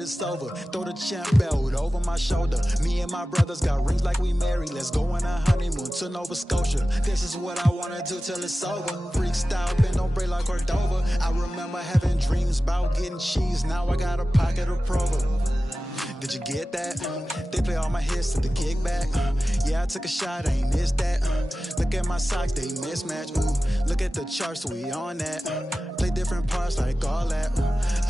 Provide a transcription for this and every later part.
that it's over. Throw the champ belt over my shoulder. Me and my brothers got rings like we married. Let's go on a honeymoon to Nova Scotia. This is what I wanna do till it's over. Freak style, bend don't break like Cordova. I remember having dreams about getting cheese. Now I got a pocket of Provo. Did you get that? They play all my hits to the kickback. Yeah, I took a shot, I ain't missed that. Look at my socks, they mismatch. Ooh, look at the charts, we on that. Play different parts like all that.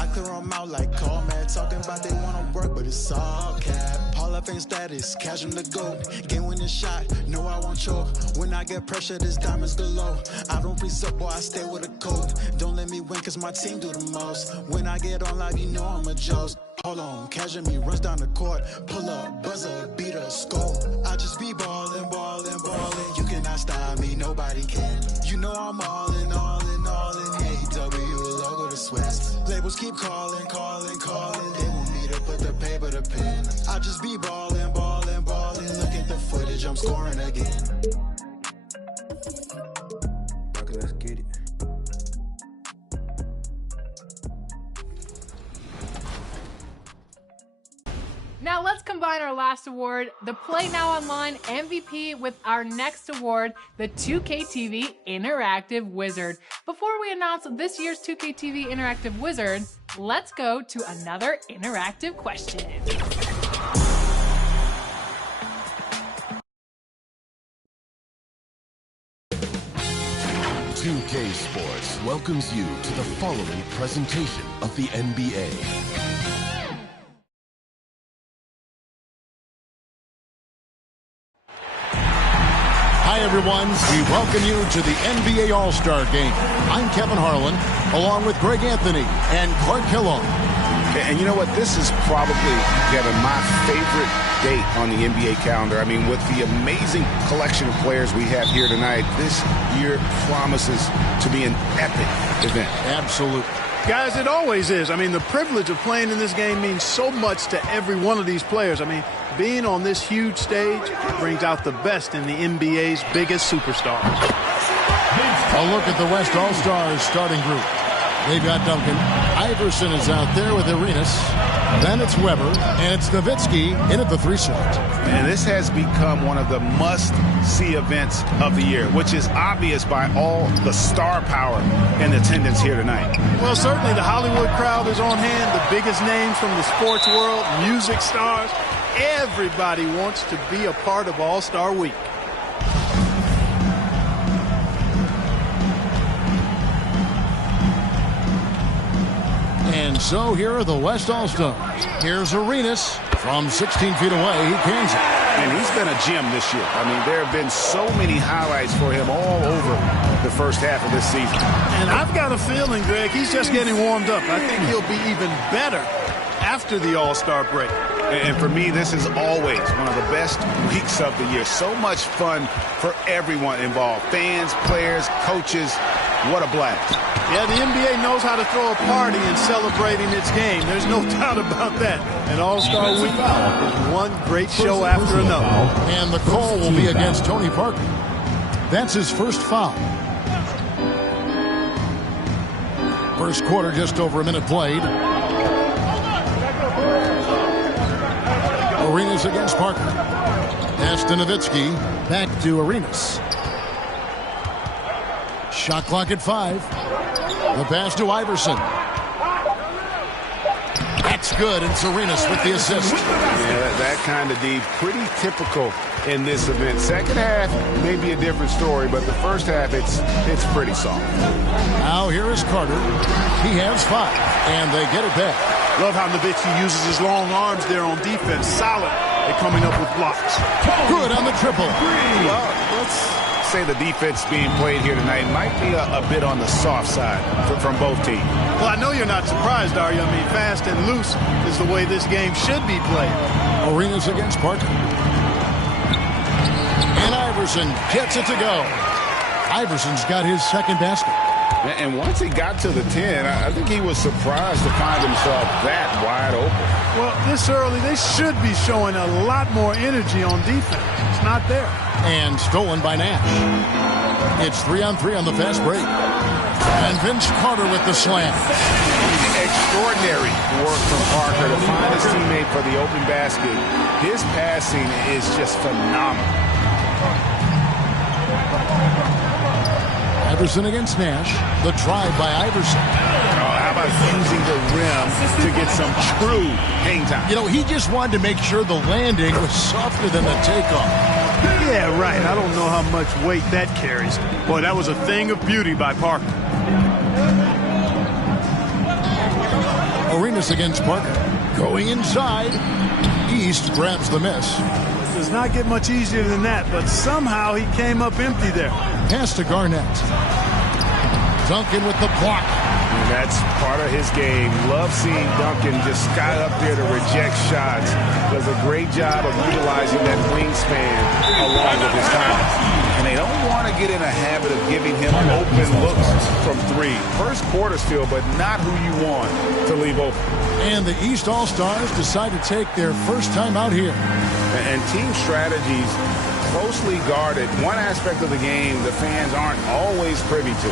I clear them out like call man. Talking about they wanna work, but it's all cap. Hall of Fame status, cash them to go. Game winning shot, no I won't choke. When I get pressure, this diamonds galore. I don't reset, boy, I stay with a code. Don't let me win, cause my team do the most. When I get on live, you know I'm a joke. Hold on, casual me runs down the court. Pull up, buzzer, beat a score. I just be ballin', ballin', ballin'. You cannot stop me, nobody can. You know I'm all in, all in, all in. AW, logo to Swiss. Labels keep calling, calling, calling. They want me to put the paper to pen. I just be ballin', ballin', ballin'. Look at the footage, I'm scoring again. Okay, let's get it. Now let's combine our last award, the Play Now Online MVP, with our next award, the 2K TV Interactive Wizard. Before we announce this year's 2K TV Interactive Wizard, let's go to another interactive question. 2K Sports welcomes you to the following presentation of the NBA. Hi, everyone. We welcome you to the NBA All-Star Game. I'm Kevin Harlan, along with Greg Anthony and Clark Kellogg. And you know what? This is probably, Kevin, my favorite date on the NBA calendar. I mean, with the amazing collection of players we have here tonight, this year promises to be an epic event. Absolutely. Guys, it always is. I mean, the privilege of playing in this game means so much to every one of these players. I mean, being on this huge stage brings out the best in the NBA's biggest superstars. A look at the West All-Stars starting group. They've got Duncan. Iverson is out there with Arenas. Then it's Weber, and it's Nowitzki in at the 3 slot. And this has become one of the must-see events of the year, which is obvious by all the star power and attendance here tonight. Well, certainly the Hollywood crowd is on hand, the biggest names from the sports world, music stars. Everybody wants to be a part of All-Star Week. And so here are the West All-Stars. Here's Arenas from 16 feet away. He cans it. And he's been a gem this year. I mean, there have been so many highlights for him all over the first half of this season. And I've got a feeling, Greg, he's just getting warmed up. I think he'll be even better after the All-Star break. And for me, this is always one of the best weeks of the year. So much fun for everyone involved. Fans, players, coaches. What a blast. Yeah, the NBA knows how to throw a party in celebrating its game. There's no doubt about that. And All-Star Week is one great show after another. And the call will be against Tony Parker. That's his first foul. First quarter, just over a minute played. Arenas against Parker. Pass to Nowitzki. Back to Arenas. Shot clock at 5. The pass to Iverson. That's good, and Arenas with the assist. Yeah, that kind of D, pretty typical in this event. Second half may be a different story, but the first half, it's pretty soft. Now here is Carter. He has 5, and they get it back. Love how Nowitzki uses his long arms there on defense. Solid at coming up with blocks. Good on the triple. Well, let's say the defense being played here tonight might be a bit on the soft side from both teams. Well, I know you're not surprised, are you? I mean, fast and loose is the way this game should be played. Arenas against Parker. And Iverson gets it to go. Iverson's got his second basket. And once he got to the 10, I think he was surprised to find himself that wide open. Well, this early, they should be showing a lot more energy on defense. It's not there. And stolen by Nash. It's 3-on-3 on the fast break. And Vince Carter with the slam. Extraordinary work from Parker to find tape for the open basket. His passing is just phenomenal. Iverson against Nash. The drive by Iverson. How about using the rim to get some true hang time? You know, he just wanted to make sure the landing was softer than the takeoff. Yeah, right. I don't know how much weight that carries. Boy, that was a thing of beauty by Parker. Arenas against Parker. Going inside. East grabs the miss. Does not get much easier than that, but somehow he came up empty there. Pass to Garnett. Duncan with the block. And that's part of his game. Love seeing Duncan just sky up there to reject shots. Does a great job of utilizing that wingspan along with his time. And they don't want to get in a habit of giving him open looks from three. First quarter still, but not who you want to leave open. And the East All-Stars decide to take their first time out here. And team strategies closely guarded. One aspect of the game the fans aren't always privy to.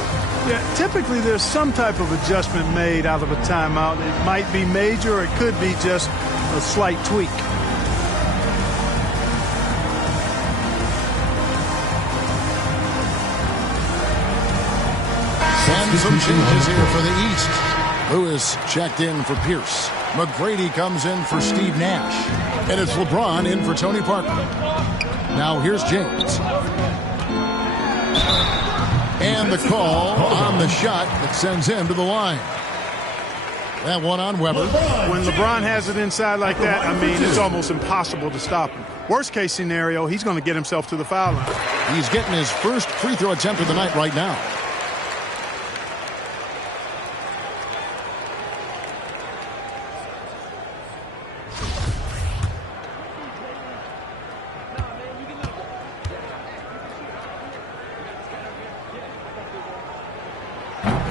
Yeah, typically there's some type of adjustment made out of a timeout. It might be major or it could be just a slight tweak. And some changes here for the East. Lewis checked in for Pierce. McGrady comes in for Steve Nash. And it's LeBron in for Tony Parker. Now here's James. And the call on the shot that sends him to the line. That one on Weber. When LeBron has it inside like that, I mean, it's almost impossible to stop him. Worst case scenario, he's going to get himself to the foul line. He's getting his first free throw attempt of the night right now.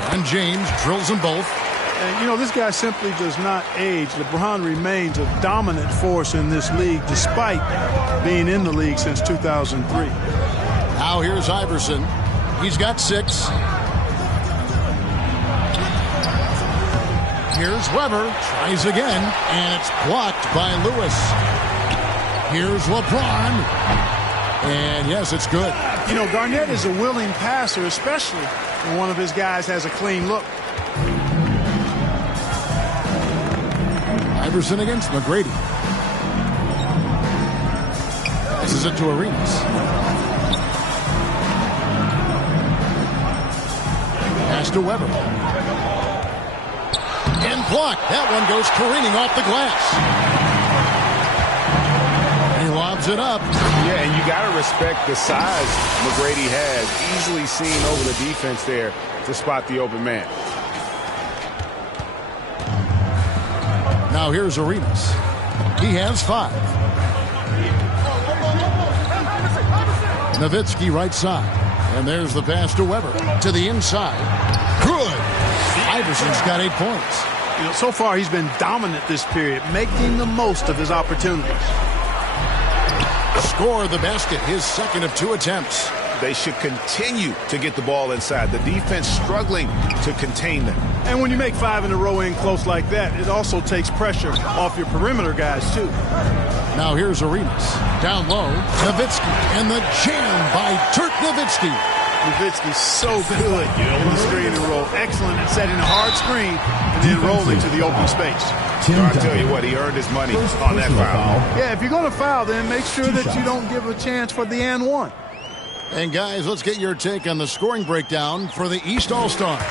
And James drills them both. And, you know, this guy simply does not age. LeBron remains a dominant force in this league despite being in the league since 2003. Now here's Iverson. He's got 6. Here's Weber. Tries again. And it's blocked by Lewis. Here's LeBron. And yes, it's good. You know, Garnett is a willing passer, especially when one of his guys has a clean look. Iverson against McGrady. Passes it to Arenas. Pass to Weber. And blocked. That one goes careening off the glass. And he lobs it up. Yeah, and you got to respect the size McGrady has. Easily seen over the defense there to spot the open man. Now here's Arenas. He has 5. Nowitzki right side. And there's the pass to Weber. To the inside. Good. Iverson's got 8 points. You know, so far he's been dominant this period, making the most of his opportunities. Score the basket, his second of 2 attempts. They should continue to get the ball inside. The defense struggling to contain them. And when you make 5 in a row in close like that, it also takes pressure off your perimeter guys, too. Now here's Arenas. Down low, Nowitzki. And the jam by Dirk Nowitzki. Nowitzki's so good in the screen and roll. Excellent at setting a hard screen and then rolling to the open space. I'll tell you what, he earned his money on that foul. Yeah, if you're going to foul, then make sure that you don't give a chance for the and one. And guys, let's get your take on the scoring breakdown for the East All-Stars.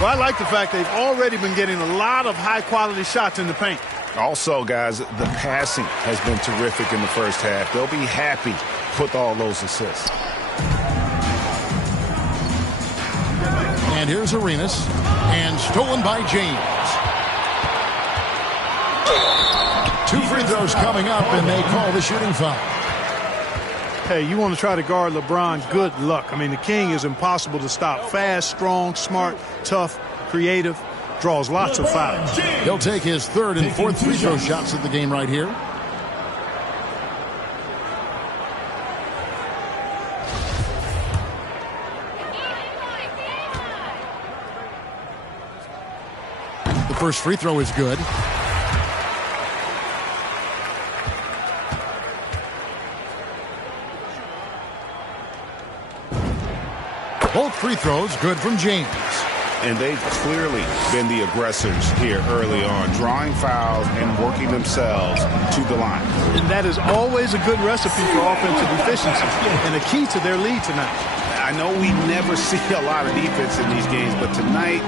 Well, I like the fact they've already been getting a lot of high-quality shots in the paint. Also, guys, the passing has been terrific in the first half. They'll be happy with all those assists. And here's Arenas. And stolen by James. 2 free throws coming up, and they call the shooting foul. Hey, you want to try to guard LeBron, good luck. I mean, the king is impossible to stop. Fast, strong, smart, tough, creative, draws lots of fouls. He'll take his 3rd and 4th free throw shots of the game right here. The first free throw is good. Both free throws good from James. And they've clearly been the aggressors here early on, drawing fouls and working themselves to the line. And that is always a good recipe for offensive efficiency and a key to their lead tonight. I know we never see a lot of defense in these games, but tonight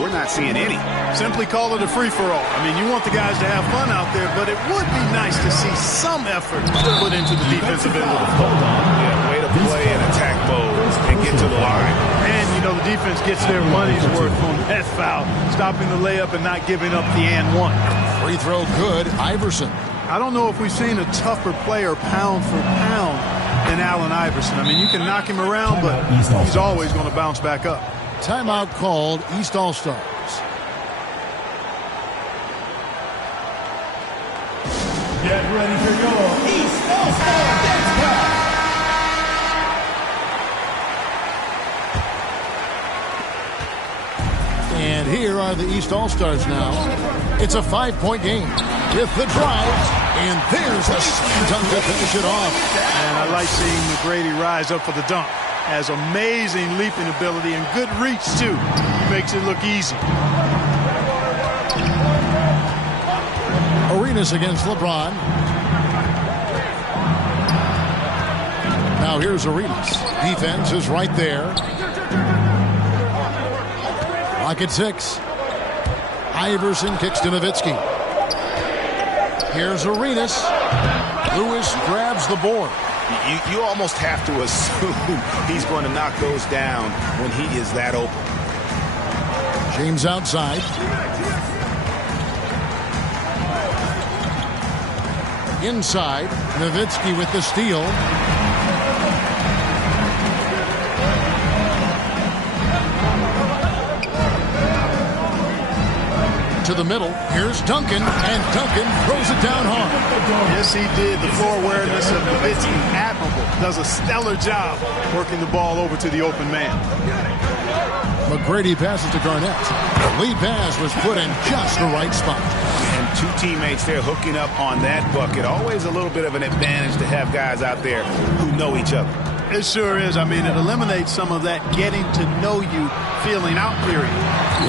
we're not seeing any. Simply call it a free-for-all. I mean, you want the guys to have fun out there, but it would be nice to see some effort put into the defensive end of the floor. Yeah, way to play in attack mode and get to the line. And, you know, the defense gets their money's worth on that foul, stopping the layup and not giving up the and one. Free throw good, Iverson. I don't know if we've seen a tougher player pound for pound than Allen Iverson. I mean, you can knock him around, but he's always going to bounce back up. Timeout called, East All-Stars. Get ready for your East All-Star Dance Pack. And here are the East All-Stars now. It's a 5-point game with the drive. And there's a slam dunk to finish it off. And I like seeing McGrady rise up for the dunk. Has amazing leaping ability and good reach, too. Makes it look easy. Arenas against LeBron. Now here's Arenas. Defense is right there. Lock at 6. Iverson kicks to Nowitzki. Here's Arenas. Lewis grabs the board. You almost have to assume he's going to knock those down when he is that open. James outside. Inside, Nowitzki with the steal. To the middle. Here's Duncan, and Duncan throws it down hard. Yes, he did. The floor awareness of Nowitzki, admirable. Does a stellar job working the ball over to the open man. McGrady passes to Garnett. The lead pass was put in just the right spot. And two teammates there hooking up on that bucket. Always a little bit of an advantage to have guys out there who know each other. It sure is. I mean, it eliminates some of that getting to know you feeling out period.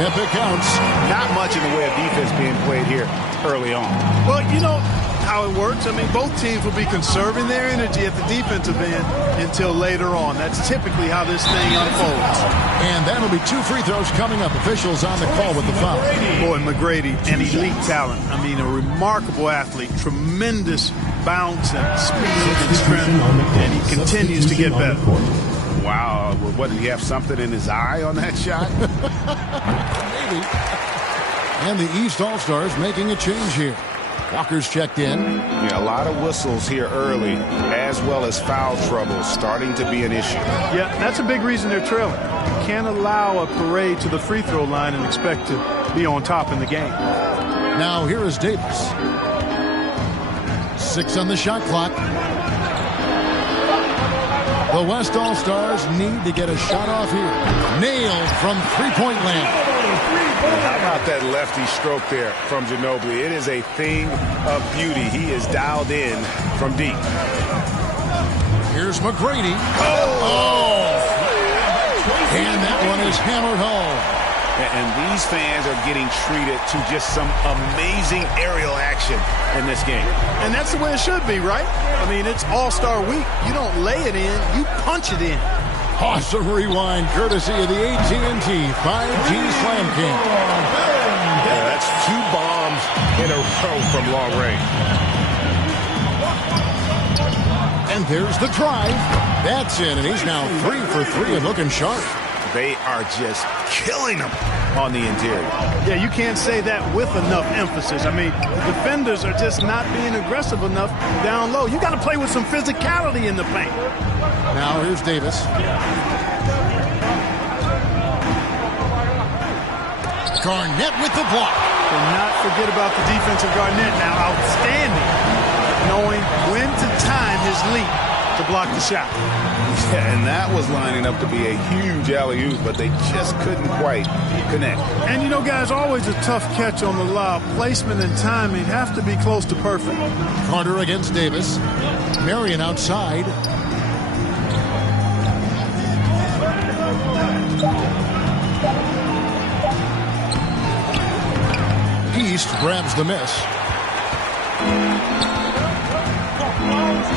Yep, it counts. Not much in the way of defense being played here early on. Well, you know how it works. I mean, both teams will be conserving their energy at the defensive end until later on. That's typically how this thing unfolds. And that'll be 2 free throws coming up. Officials on the call with the foul. Boy, McGrady, an elite talent. I mean, a remarkable athlete. Tremendous bounce and speed and strength. And he continues to get better. Wow. What, did he have something in his eye on that shot? Maybe. And the East All-Stars making a change here. Walker's checked in. Yeah, a lot of whistles here early, as well as foul trouble starting to be an issue. Yeah, that's a big reason they're trailing. You can't allow a parade to the free throw line and expect to be on top in the game. Now here is Davis. 6 on the shot clock. The West All-Stars need to get a shot off here. Nailed from three-point land. How about that lefty stroke there from Ginobili? It is a thing of beauty. He is dialed in from deep. Here's McGrady. Oh! And that one is hammered home. And these fans are getting treated to just some amazing aerial action in this game. And that's the way it should be, right? I mean, it's All-Star Week. You don't lay it in, you punch it in. Awesome rewind, courtesy of the AT&T 5G Slam King. Yeah, that's 2 bombs in a row from long range. And there's the drive. That's in, and he's now 3 for 3 and looking sharp. They are just killing them on the interior. Yeah, you can't say that with enough emphasis. I mean, the defenders are just not being aggressive enough down low. You got to play with some physicality in the paint. Now here's Davis. Garnett with the block. Do not forget about the defense of Garnett now. Outstanding. Knowing when to time his leap to block the shot. Yeah, and that was lining up to be a huge alley-oop, but they just couldn't quite connect. And you know, guys, always a tough catch on the lob. Placement and timing have to be close to perfect. Carter against Davis. Marion outside. East grabs the miss.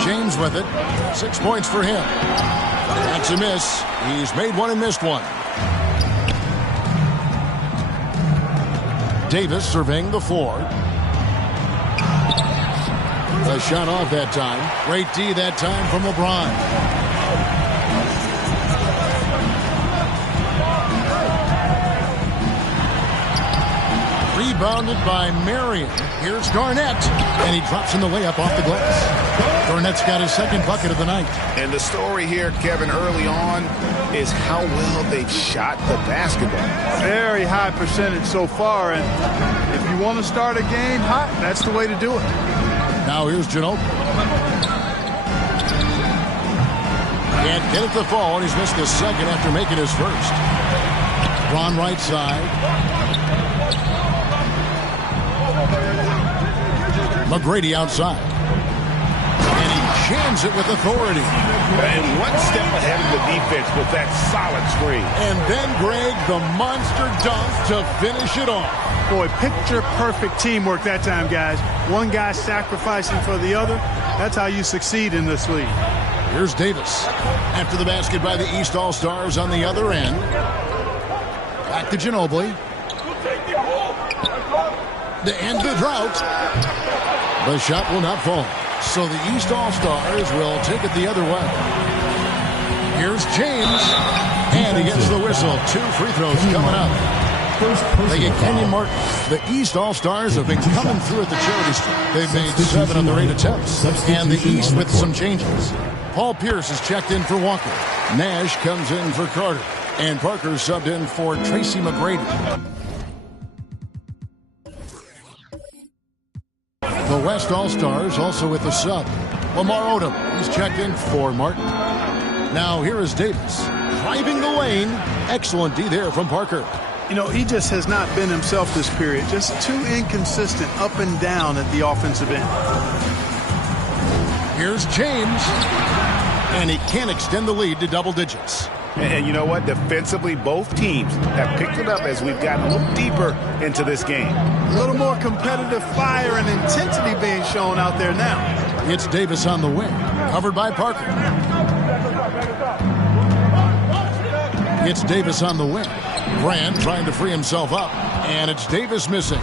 James with it. 6 points for him. That's a miss. He's made one and missed one. Davis surveying the floor. A shot off that time. Great D that time from LeBron. Rebounded by Marion. Here's Garnett. And he drops in the layup off the glass. Garnett's got his second bucket of the night. And the story here, Kevin, early on is how well they've shot the basketball. Very high percentage so far. And if you want to start a game hot, that's the way to do it. Now here's Ginobili. Can't get it to fall, and he's missed the second after making his first. Ron right side. McGrady outside. And he jams it with authority. And one step ahead of the defense with that solid screen. And then, Greg, the monster dunk to finish it off. Boy, picture-perfect teamwork that time, guys. One guy sacrificing for the other. That's how you succeed in this league. Here's Davis. After the basket by the East All-Stars on the other end. Back to Ginobili. The end of the drought. The shot will not fall. So the East All-Stars will take it the other way. Here's James. And he gets the whistle. 2 free throws coming up. They get Kenyon Martin. The East All-Stars have been coming through at the charity stripe. They've made 7 of their 8 attempts. And the East with some changes. Paul Pierce is checked in for Walker. Nash comes in for Carter. And Parker subbed in for Tracy McGrady. The West All-Stars also with the sub. Lamar Odom. He's checked in for Martin. Now here is Davis. Driving the lane. Excellent D there from Parker. You know, he just has not been himself this period. Just too inconsistent up and down at the offensive end. Here's James. And he can't extend the lead to double digits. And you know what? Defensively, both teams have picked it up as we've gotten a little deeper into this game. A little more competitive fire and intensity being shown out there now. It's Davis on the wing, covered by Parker. It's Davis on the wing. Grant trying to free himself up, and it's Davis missing.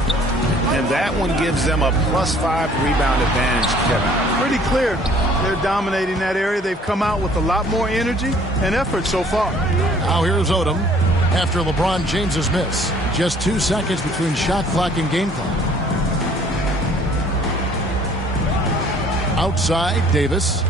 And that one gives them a +5 rebound advantage, Kevin. Pretty clear. They're dominating that area. They've come out with a lot more energy and effort so far. Now here's Odom after LeBron James's miss. Just 2 seconds between shot clock and game clock. Outside, Davis.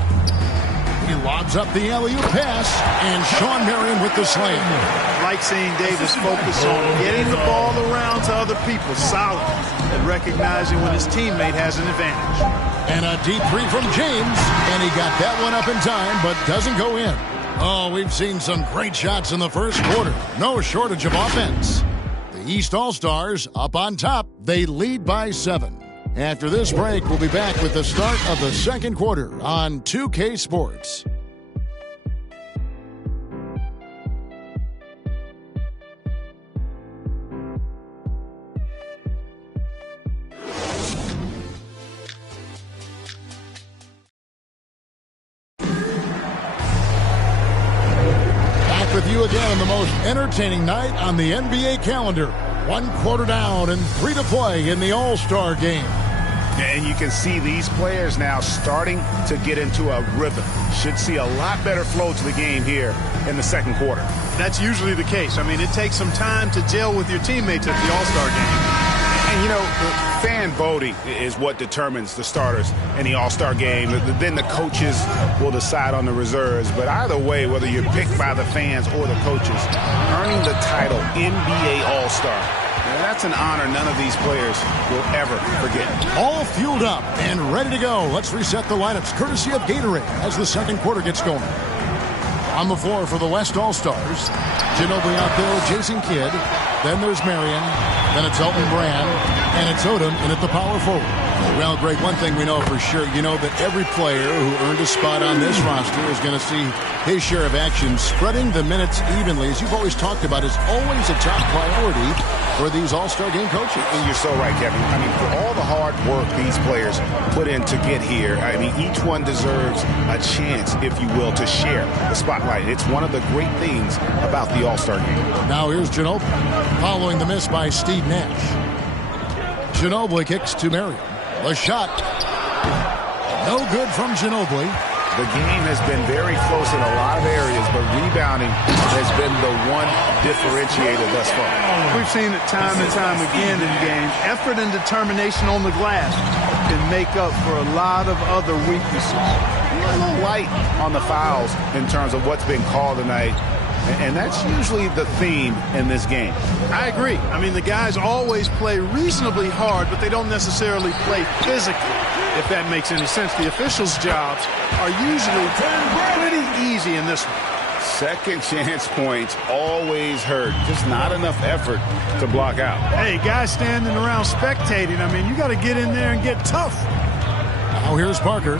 He lobs up the alley-oop pass, and Sean Marion with the slam. Like seeing Davis focus on getting the ball around to other people, solid, and recognizing when his teammate has an advantage. And a deep 3 from James, and he got that one up in time, but doesn't go in. Oh, we've seen some great shots in the first quarter. No shortage of offense. The East All-Stars up on top. They lead by 7. After this break, we'll be back with the start of the second quarter on 2K Sports. Back with you again on the most entertaining night on the NBA calendar. 1 quarter down and 3 to play in the All-Star game. And you can see these players now starting to get into a rhythm. Should see a lot better flow to the game here in the second quarter. That's usually the case. I mean, it takes some time to gel with your teammates at the All-Star game. And, you know, fan voting is what determines the starters in the All-Star game. Then the coaches will decide on the reserves. But either way, whether you're picked by the fans or the coaches, earning the title NBA All-Star, that's an honor none of these players will ever forget. All fueled up and ready to go. Let's reset the lineups courtesy of Gatorade as the second quarter gets going. On the floor for the West All-Stars, Ginobili out there with Jason Kidd. Then there's Marion. Then it's Elton Brand. And it's Odom in at the power forward. Well, Greg, one thing we know for sure, you know that every player who earned a spot on this roster is going to see his share of action. Spreading the minutes evenly, as you've always talked about, is always a top priority for these All-Star Game coaches. And you're so right, Kevin. I mean, for all the hard work these players put in to get here, I mean, each one deserves a chance, if you will, to share the spotlight. It's one of the great things about the All-Star Game. Now here's Ginobili, following the miss by Steve Nash. Ginobili kicks to Marion. The shot, no good from Ginobili. The game has been very close in a lot of areas, but rebounding has been the one differentiator thus far. We've seen it time and time again in games. Effort and determination on the glass can make up for a lot of other weaknesses. A little light on the fouls in terms of what's been called tonight. And that's usually the theme in this game. I agree. I mean, the guys always play reasonably hard, but they don't necessarily play physically, if that makes any sense. The officials' jobs are usually pretty easy in this one. Second chance points always hurt. Just not enough effort to block out. Hey, guys standing around spectating, I mean, you got to get in there and get tough. Now here's Parker.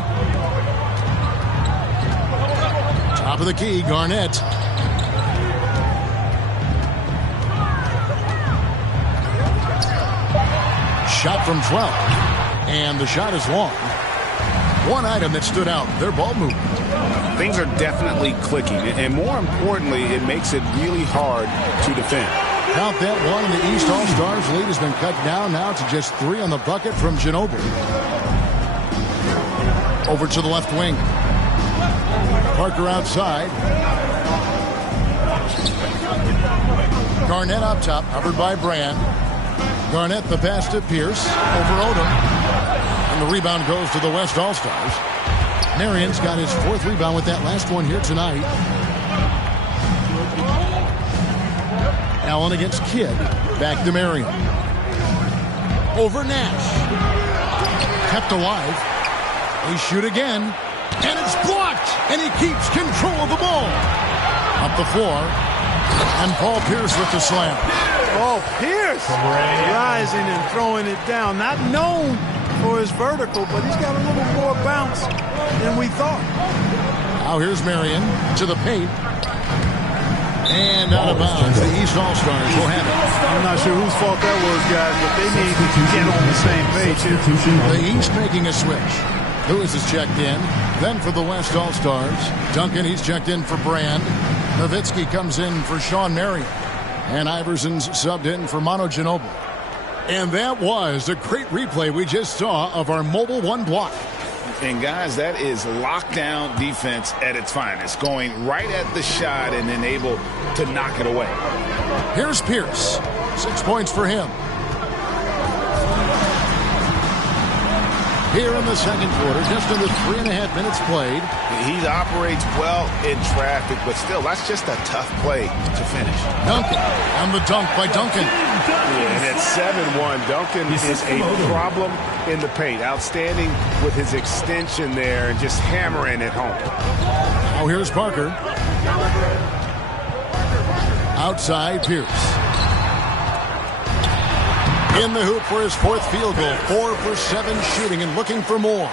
Top of the key, Garnett. Shot from 12, and the shot is long. One item that stood out, their ball movement. Things are definitely clicking, and more importantly, it makes it really hard to defend. Count that one, and the East All-Stars lead has been cut down now to just 3 on the bucket from Ginobili. Over to the left wing. Parker outside. Garnett up top, covered by Brand. Garnett the pass to Pierce over Odom. And the rebound goes to the West All-Stars. Marion's got his 4th rebound with that last one here tonight. Allen against Kidd. Back to Marion. Over Nash. Kept alive. They shoot again. And it's blocked. And he keeps control of the ball. Up the floor. And Paul Pierce with the slam. Oh, Pierce rising and throwing it down. Not known for his vertical, but he's got a little more bounce than we thought. Now here's Marion to the paint. And out of bounds. The East All-Stars will have it. I'm not sure whose fault that was, guys, but they need to get on the same page here. The East making a switch. Lewis is checked in. Then for the West All-Stars, Duncan, he's checked in for Brand. Nowitzki comes in for Sean Marion. And Iverson's subbed in for Manu Ginobili. And that was a great replay we just saw of our Mobile One block. And guys, that is lockdown defense at its finest. Going right at the shot and then able to knock it away. Here's Pierce. 6 points for him. Here in the second quarter, just under 3.5 minutes played. He operates well in traffic, but still, that's just a tough play to finish. Duncan, and the dunk by Duncan. Yeah, and at 7-1, Duncan is a problem in the paint. Outstanding with his extension there and just hammering it home. Now here's Parker. Outside, Pierce. In the hoop for his 4th field goal. 4 for 7 shooting and looking for more.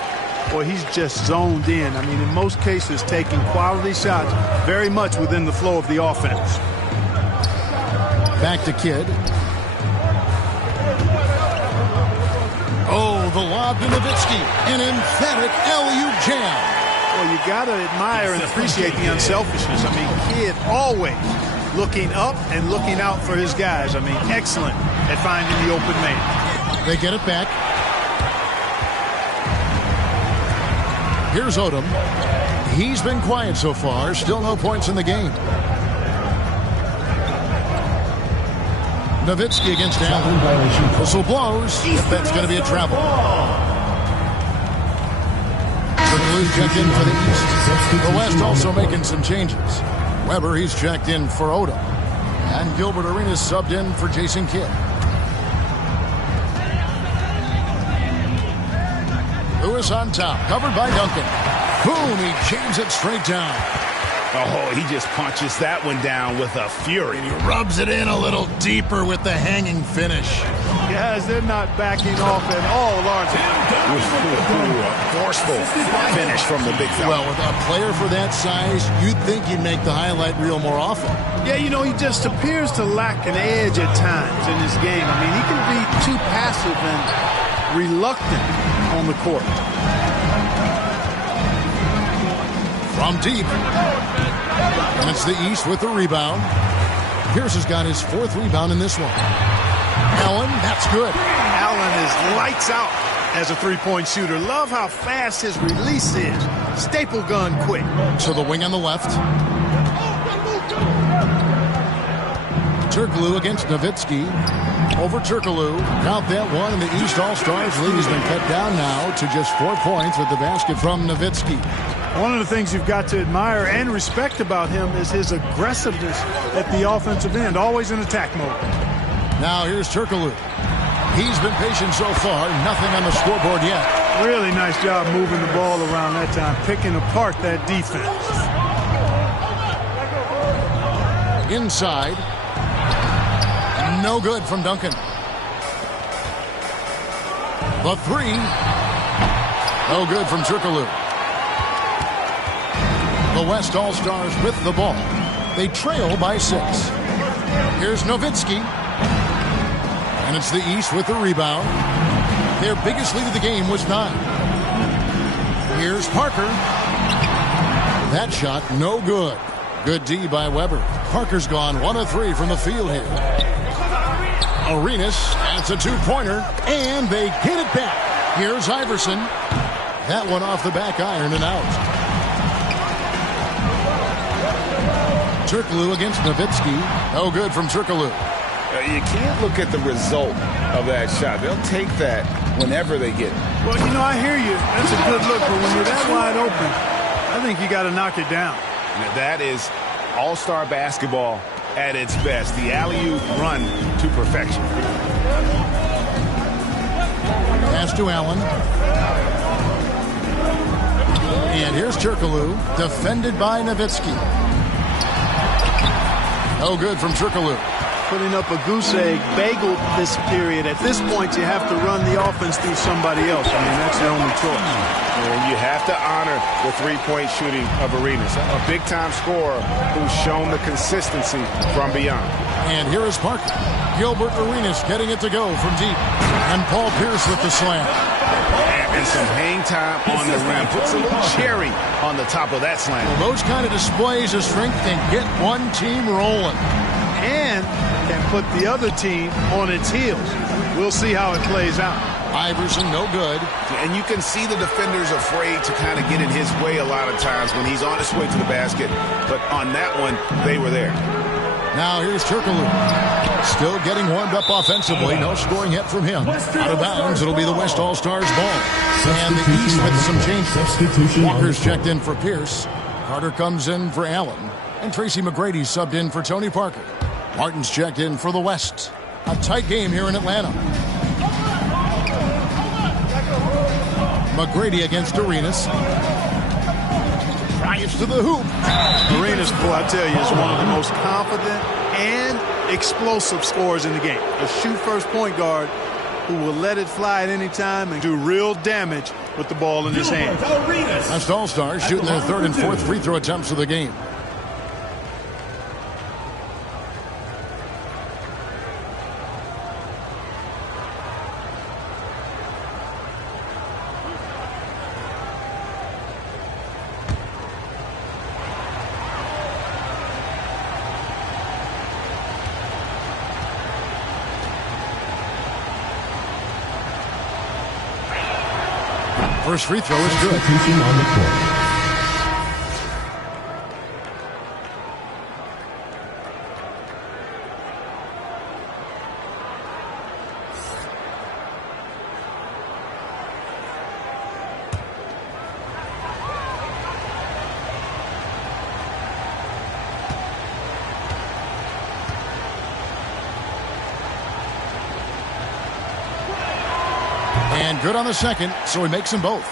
Boy, he's just zoned in. I mean, in most cases, taking quality shots very much within the flow of the offense. Back to Kidd. Oh, the lob to Nowitzki. An emphatic alley-oop jam. Well, you got to admire and appreciate the unselfishness. I mean, Kidd always looking up and looking out for his guys. I mean, excellent at finding the open man. They get it back. Here's Odom. He's been quiet so far. Still no points in the game. Nowitzki against Allen. Whistle blows. That's going to be a travel. The Blues checked in for the East. The West also making some changes. Weber, he's checked in for Odom. And Gilbert Arenas subbed in for Jason Kidd. Lewis on top, covered by Duncan. Boom, he jams it straight down. Oh, he just punches that one down with a fury. And he rubs it in a little deeper with the hanging finish. Guys, they're not backing off at all, are they? A forceful finish from the big fella. Well, with a player for that size, you'd think he'd make the highlight reel more often. Yeah, you know, he just appears to lack an edge at times in his game. I mean, he can be too passive and reluctant on the court. From deep. And it's the East with the rebound. Pierce has got his 4th rebound in this one. Allen, that's good. Allen is lights out as a three-point shooter. Love how fast his release is. Staple gun quick. To the wing on the left. Turkoglu against Nowitzki. Over Turkoglu. Count that one, and the East All-Stars lead has been cut down now to just 4 points with the basket from Nowitzki. One of the things you've got to admire and respect about him is his aggressiveness at the offensive end, always in attack mode. Now here's Turkoglu. He's been patient so far, nothing on the scoreboard yet. Really nice job moving the ball around that time, picking apart that defense. Inside. No good from Duncan. The 3. No good from Turkoglu. The West All-Stars with the ball. They trail by 6. Here's Nowitzki. And it's the East with the rebound. Their biggest lead of the game was 9. Here's Parker. That shot, no good. Good D by Weber. Parker's gone 1 of 3 from the field here. Arenas, that's a 2-pointer, and they get it back. Here's Iverson. That one off the back iron and out. Turkoglu against Nowitzki. No good from Turkoglu. You can't look at the result of that shot. They'll take that whenever they get it. Well, you know, I hear you. That's a good look, but when you're that wide open, I think you got to knock it down. And that is all-star basketball at its best. The alley-oop run to perfection. Pass to Allen. And here's Turkoglu, defended by Nowitzki. No good from Turkoglu. Putting up a goose egg bagel this period. At this point, you have to run the offense through somebody else. I mean, that's the only choice. And you have to honor the three-point shooting of Arenas. A big-time scorer who's shown the consistency from beyond. And here is Parker. Gilbert Arenas getting it to go from deep. And Paul Pierce with the slam. And some hang time on the rim. Puts a little cherry on the top of that slam. Well, those kind of displays of strength can get one team rolling. And can put the other team on its heels. We'll see how it plays out. Iverson, no good. And you can see the defenders afraid to kind of get in his way a lot of times when he's on his way to the basket. But on that one, they were there. Now here's Turkoglu. Still getting warmed up offensively. No scoring yet from him. Out of bounds, it'll be the West All-Stars ball. And the East with some changes. Walker's checked in for Pierce. Carter comes in for Allen. And Tracy McGrady subbed in for Tony Parker. Martin's checked in for the West. A tight game here in Atlanta. McGrady against Arenas. Drives to the hoop. Arenas, boy, I tell you, is one of the most confident and explosive scorers in the game. A shoot-first point guard who will let it fly at any time and do real damage with the ball in his hand. West All-Stars shooting their 3rd and 4th free throw attempts of the game. First free throw is good. On the court. And good on the second, so he makes them both.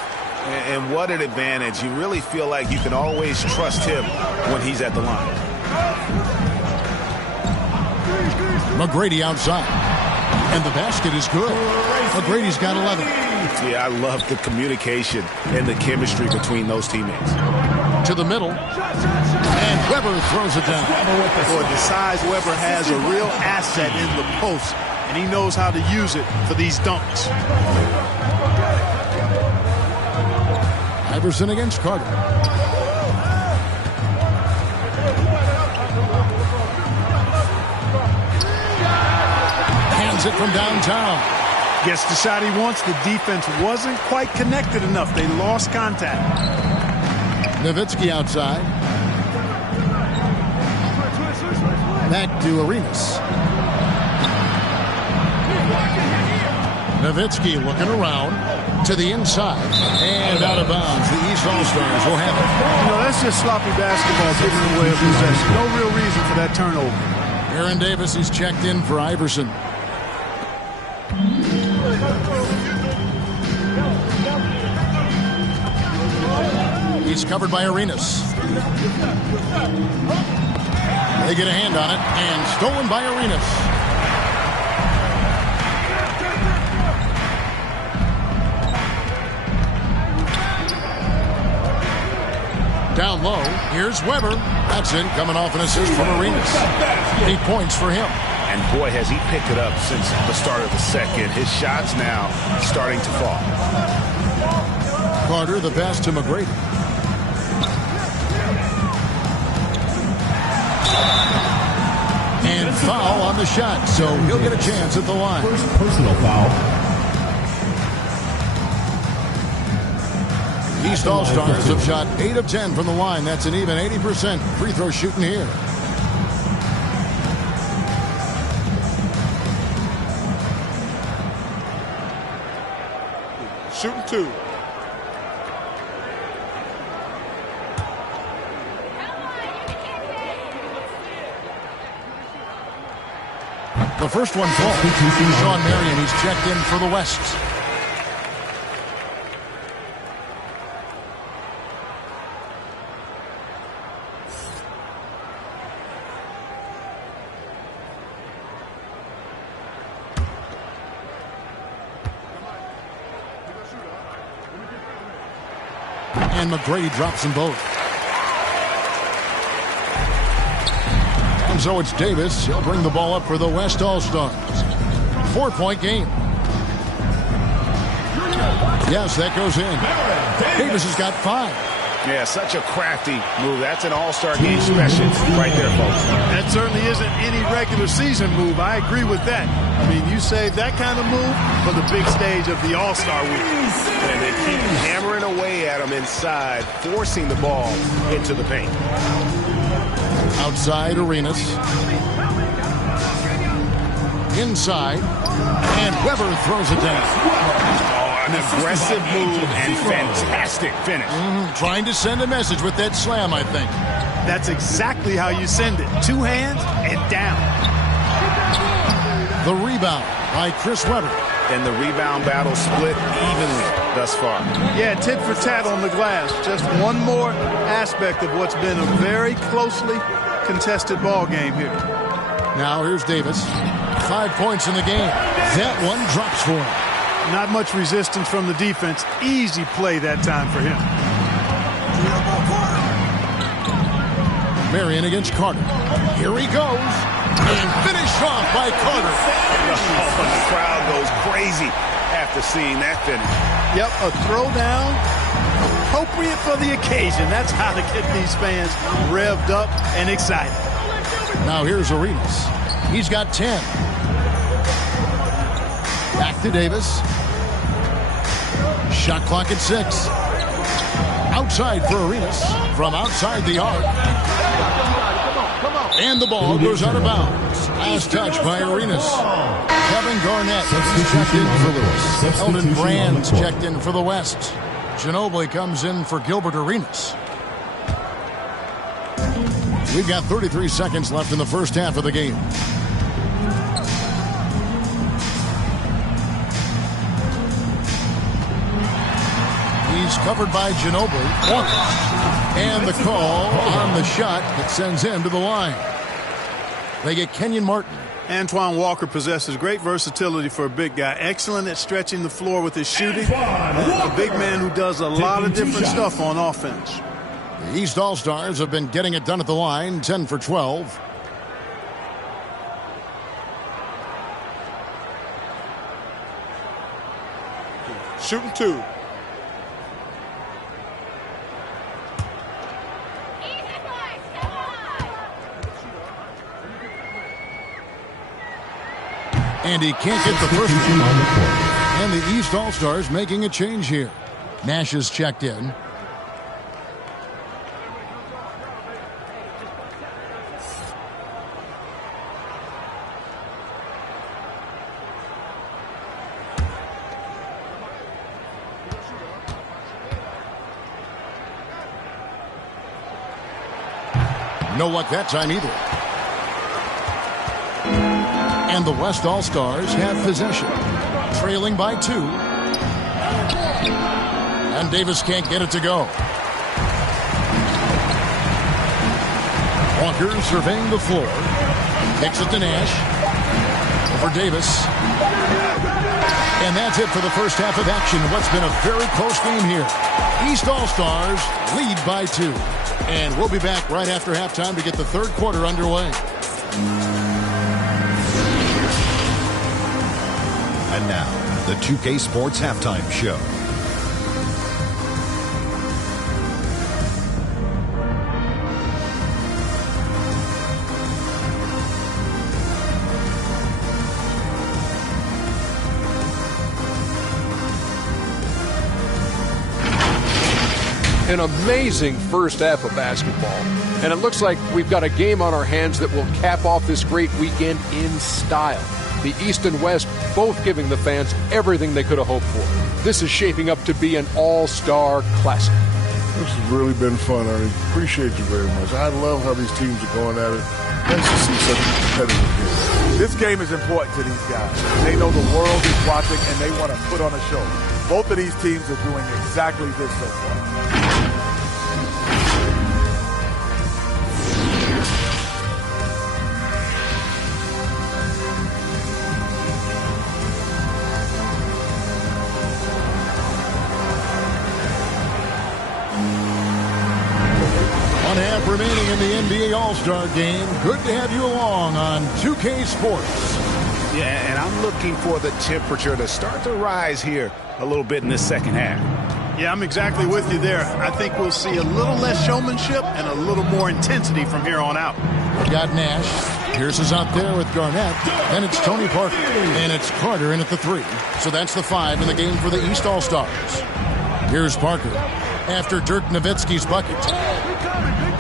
And what an advantage. You really feel like you can always trust him when he's at the line. McGrady outside. And the basket is good. McGrady's got 11. Yeah, I love the communication and the chemistry between those teammates. To the middle. And Weber throws it down. Boy, the size Weber has a real asset in the post, and he knows how to use it for these dunks. Iverson against Carter. Hands it from downtown. Gets the shot he wants. The defense wasn't quite connected enough. They lost contact. Nowitzki outside. Back to Arenas. Nowitzki looking around to the inside and out of bounds. The East All-Stars will have it. You know, that's just sloppy basketball getting in the way of possession. No real reason for that turnover. Aaron Davis is checked in for Iverson. He's covered by Arenas. They get a hand on it and stolen by Arenas. Down low, here's Weber. That's in, coming off an assist from Arenas. 8 points for him. And boy, has he picked it up since the start of the second. His shots now starting to fall. Carter, the pass to McGrady. And foul on the shot, so he'll get a chance at the line. First personal foul. East All-Stars have shot 8 of 10 from the line. That's an even 80% free throw shooting here. Shooting 2. The first one falls. Sean Marion, he's checked in for the West. And McGrady drops them both. And so it's Davis. He'll bring the ball up for the West All-Stars. 4-point game. Yes, that goes in. Davis has got 5. Yeah, such a crafty move. That's an all-star game special right there, folks. That certainly isn't any regular season move. I agree with that. I mean, you save that kind of move for the big stage of the All-Star week. And they keep hammering away at him inside, forcing the ball into the paint. Outside Arenas. Inside. And Weber throws it down. An aggressive move and fantastic finish. Trying to send a message with that slam, I think. That's exactly how you send it. 2 hands and down. The rebound by Chris Weber. And the rebound battle split evenly thus far. Yeah, tit for tat on the glass. Just one more aspect of what's been a very closely contested ball game here. Now here's Davis. 5 points in the game. That one drops for him. Not much resistance from the defense. Easy play that time for him. Marion against Carter. Here he goes. And finished off by Carter. Oh, the crowd goes crazy after seeing that finish. Yep, a throwdown appropriate for the occasion. That's how to get these fans revved up and excited. Now here's Arenas. He's got 10. Back to Davis. Shot clock at 6. Outside for Arenas. From outside the arc. And the ball goes out of bounds. Last touch by Arenas. Kevin Garnett checked in for Lewis. Eldon Brand's checked in for the West. Ginobili comes in for Gilbert Arenas. We've got 33 seconds left in the first half of the game. He's covered by Ginobili. And the call on the shot that sends him to the line. They get Kenyon Martin. Antoine Walker possesses great versatility for a big guy. Excellent at stretching the floor with his shooting. A big man who does a lot of different stuff on offense. The East All-Stars have been getting it done at the line, 10 for 12. Shooting 2. And he can't get the first one. And the East All-Stars making a change here. Nash is checked in. No luck that time either. And the West All-Stars have possession, trailing by 2. And Davis can't get it to go. Walker surveying the floor. Takes it to Nash. Over Davis. And that's it for the first half of action. What's been a very close game here. East All-Stars lead by 2. And we'll be back right after halftime to get the third quarter underway. And now, the 2K Sports Halftime Show. An amazing first half of basketball. And it looks like we've got a game on our hands that will cap off this great weekend in style. The East and West both giving the fans everything they could have hoped for. This is shaping up to be an all-star classic. This has really been fun, Ernie. Appreciate you very much. I love how these teams are going at it. Nice to see such a competitive game. This game is important to these guys. They know the world is watching and they want to put on a show. Both of these teams are doing exactly this so far. Remaining in the NBA All-Star game. Good to have you along on 2K Sports. Yeah, and I'm looking for the temperature to start to rise here a little bit in the second half. Yeah, I'm exactly with you there. I think we'll see a little less showmanship and a little more intensity from here on out. We've got Nash. Pierce is out there with Garnett. Then it's Tony Parker. And it's Carter in at the 3. So that's the 5 in the game for the East All-Stars. Here's Parker after Dirk Nowitzki's bucket.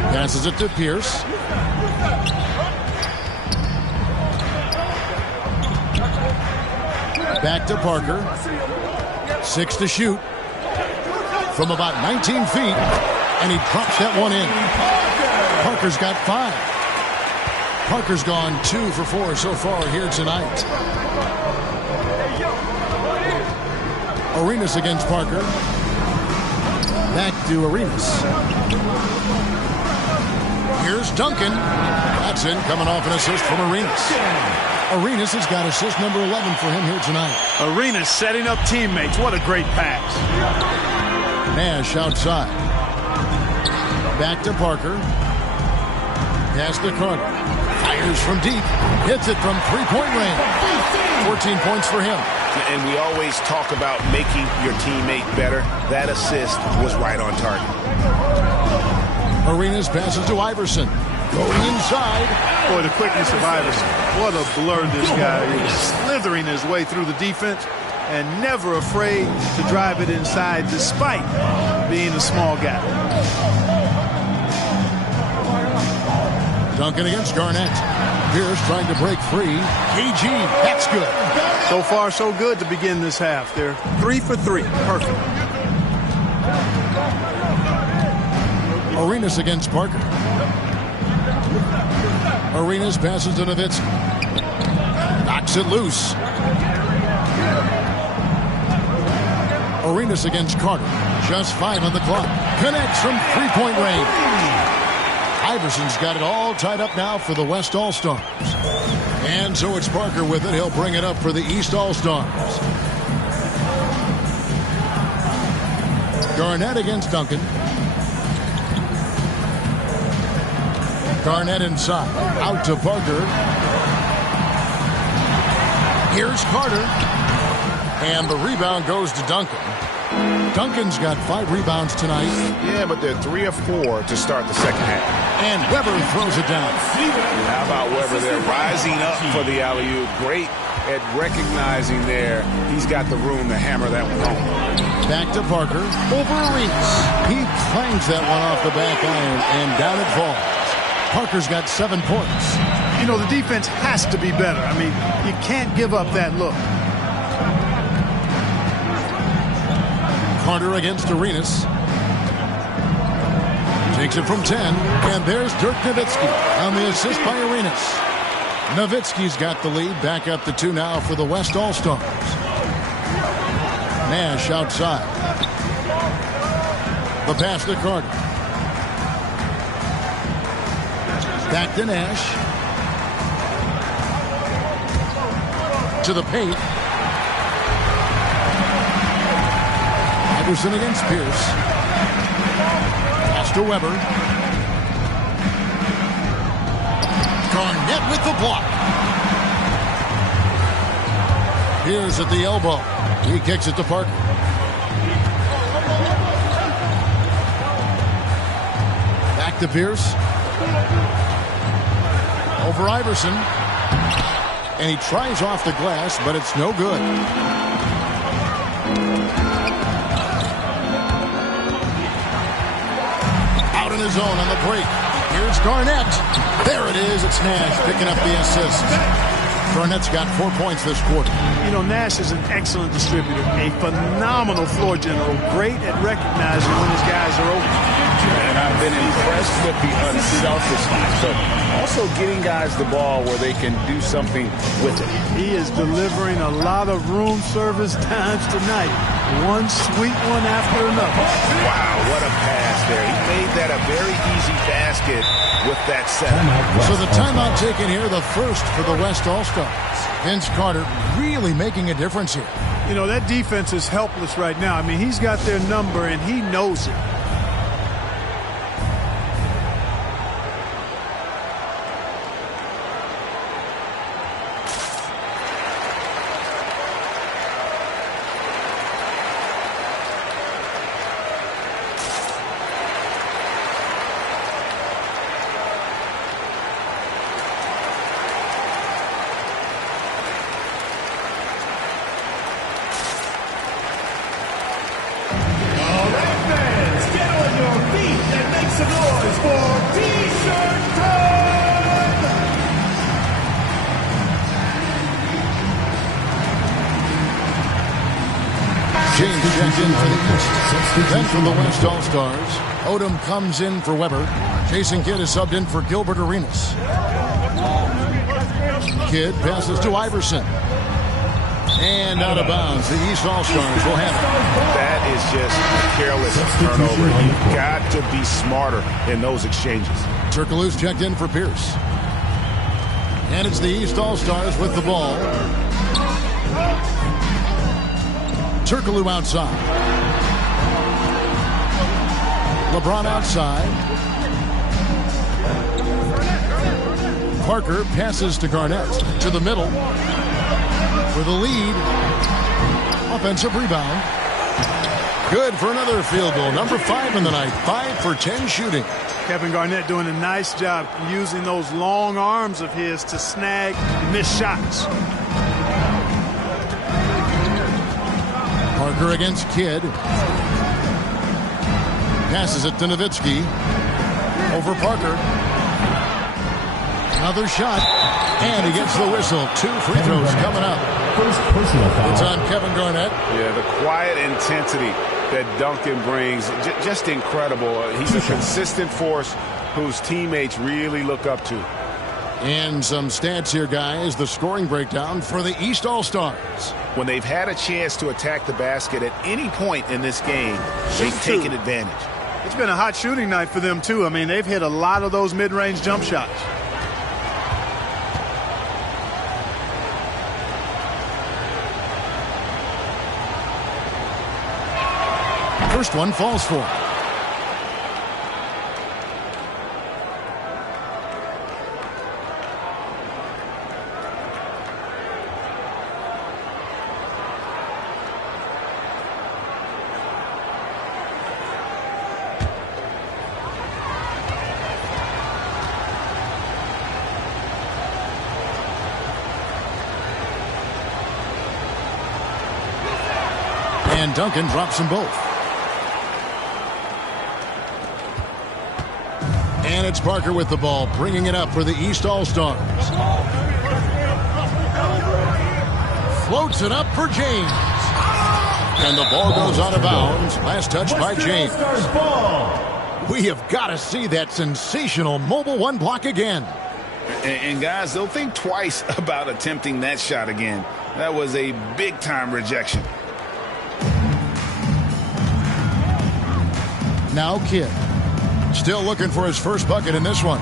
Passes it to Pierce. Back to Parker. 6 to shoot. From about 19 feet. And he drops that one in. Parker's got 5. Parker's gone 2 for 4 so far here tonight. Arenas against Parker. Back to Arenas. Here's Duncan. That's in, coming off an assist from Arenas. Arenas has got assist number 11 for him here tonight. Arenas setting up teammates. What a great pass. Nash outside. Back to Parker. Pass to Carter. Fires from deep. Hits it from three-point range. 14 points for him. And we always talk about making your teammate better. That assist was right on target. Arenas passes to Iverson. Going inside. Boy, the quickness of Iverson. What a blur this guy is. Slithering his way through the defense and never afraid to drive it inside despite being a small guy. Duncan against Garnett. Pierce trying to break free. KG, that's good. So far, so good to begin this half. They're 3 for 3. Perfect. Arenas against Parker. Arenas passes to Nowitzki. Knocks it loose. Arenas against Carter. Just 5 on the clock. Connects from three-point range. Iverson's got it all tied up now for the West All-Stars. And so it's Parker with it. He'll bring it up for the East All-Stars. Garnett against Duncan. Garnett inside. Out to Parker. Here's Carter. And the rebound goes to Duncan. Duncan's got 5 rebounds tonight. Yeah, but they're 3 of 4 to start the second half. And Weber throws it down. How about Weber there rising up for the alley-oop? Great at recognizing there. He's got the room to hammer that one home. Back to Parker. Over Arenas. He clangs that one off the back iron, and down it falls. Parker's got 7 points. You know, the defense has to be better. I mean, you can't give up that look. Carter against Arenas. Takes it from 10. And there's Dirk Nowitzki on the assist by Arenas. Nowitzki's got the lead. Back up to 2 now for the West All-Stars. Nash outside. The pass to Carter. Back to Nash. To the paint. Iverson against Pierce. Pass to Weber. Garnett with the block. Pierce at the elbow. He kicks it to Parker. Back to Pierce. Over Iverson. And he tries off the glass, but it's no good. Out in his zone on the break. Here's Garnett. There it is. It's Nash picking up the assist. Garnett's got 4 points this quarter. You know, Nash is an excellent distributor, a phenomenal floor general, great at recognizing when his guys are open. And I've been impressed with the unselfishness, but also getting guys the ball where they can do something with it. He is delivering a lot of room service times tonight. One sweet one after another. Wow, what a pass there. He made that a very easy basket with that setup. So the timeout taken here, the first for the West All-Stars. Vince Carter really making a difference here. You know, that defense is helpless right now. I mean, he's got their number, and he knows it. Then from the West All-Stars, Odom comes in for Weber. Jason Kidd is subbed in for Gilbert Arenas. Kidd passes to Iverson. And out of bounds. The East All-Stars will have it. That is just a careless turnover. You've got to be smarter in those exchanges. Turkoglu's checked in for Pierce. And it's the East All-Stars with the ball. Turkoglu outside. Lebron outside. Parker passes to Garnett. To the middle. For the lead. Offensive rebound. Good for another field goal. Number 5 in the night. 5 for 10 shooting. Kevin Garnett doing a nice job using those long arms of his to snag missed shots. Parker against Kidd. Passes it to Nowitzki. Over Parker. Another shot. And he gets the whistle. 2 free throws coming up. It's on Kevin Garnett. Yeah, the quiet intensity that Duncan brings, just incredible. He's a consistent force whose teammates really look up to. And some stats here, guys. The scoring breakdown for the East All-Stars. When they've had a chance to attack the basket at any point in this game, they've taken advantage. It's been a hot shooting night for them, too. I mean, they've hit a lot of those mid-range jump shots. First one falls for him. And Duncan drops them both. And it's Parker with the ball, bringing it up for the East All-Stars. Floats it up for James. And the ball goes out of bounds. Last touch by James. We have got to see that sensational mobile one block again. And guys, they'll think twice about attempting that shot again. That was a big-time rejection. Now Kidd. Still looking for his first bucket in this one.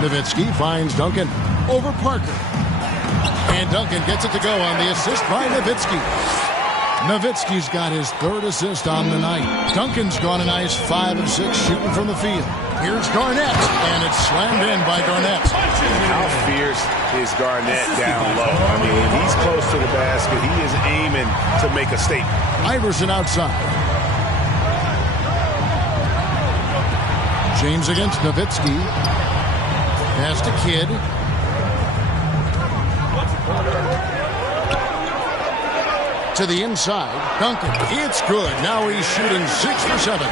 Nowitzki finds Duncan over Parker. And Duncan gets it to go on the assist by Nowitzki. Nowitzki's got his third assist on the night. Duncan's gone a nice 5 of 6 shooting from the field. Here's Garnett, and it's slammed in by Garnett. How fierce is Garnett down low? I mean, if he's close to the basket, he is aiming to make a statement. Iverson outside. James against Nowitzki. Pass to Kidd. To the inside. Duncan. It's good. Now he's shooting 6 for 7.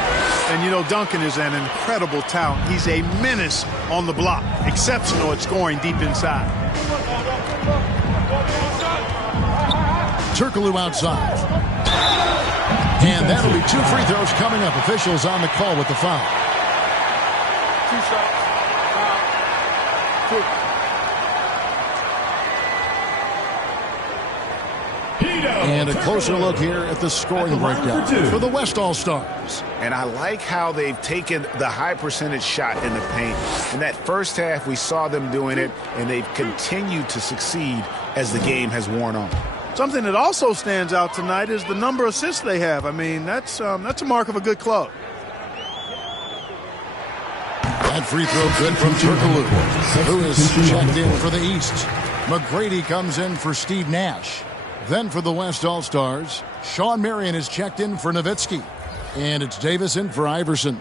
And, you know, Duncan is an incredible talent. He's a menace on the block. Exceptional at scoring deep inside. Turkoglu outside. And that'll be 2 free throws coming up. Officials on the call with the foul. 2 shots. 2. And a closer look here at the scoring breakdown for the West All-Stars. And I like how they've taken the high percentage shot in the paint. In that first half, we saw them doing it, and they've continued to succeed as the game has worn on. Something that also stands out tonight is the number of assists they have. I mean, that's a mark of a good club. That free throw good from Turkoglu, who is checked in for the East. McGrady comes in for Steve Nash. Then for the West All-Stars, Sean Marion is checked in for Nowitzki. And it's Davis in for Iverson.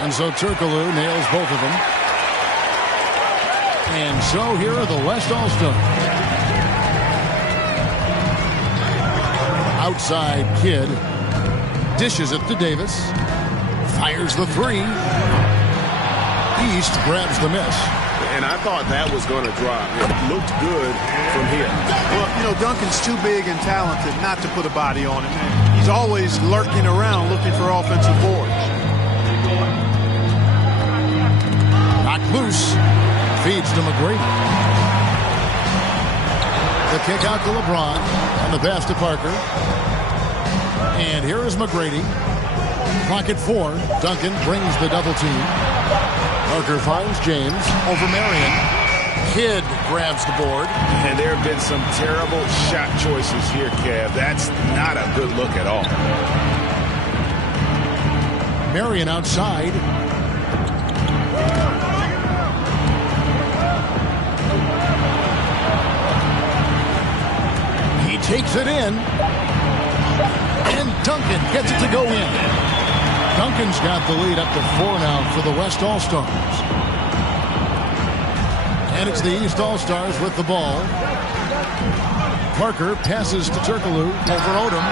And so Turkoglu nails both of them. And so here are the West All-Stars. Outside Kidd. Dishes it to Davis. Fires the 3. East grabs the miss. And I thought that was going to drop. It looked good from here. Well, you know, Duncan's too big and talented not to put a body on him. He's always lurking around looking for offensive boards. Knocked loose. Feeds to McGrady. The kick out to LeBron. And the pass to Parker. And here is McGrady. Clock at 4. Duncan brings the double team. Parker finds James over Marion. Kidd grabs the board. And there have been some terrible shot choices here, Kev. That's not a good look at all. Marion outside. He takes it in. And Duncan gets it to go in. Duncan's got the lead up to 4 now for the West All-Stars. And it's the East All-Stars with the ball. Parker passes to Turkoglu over Odom.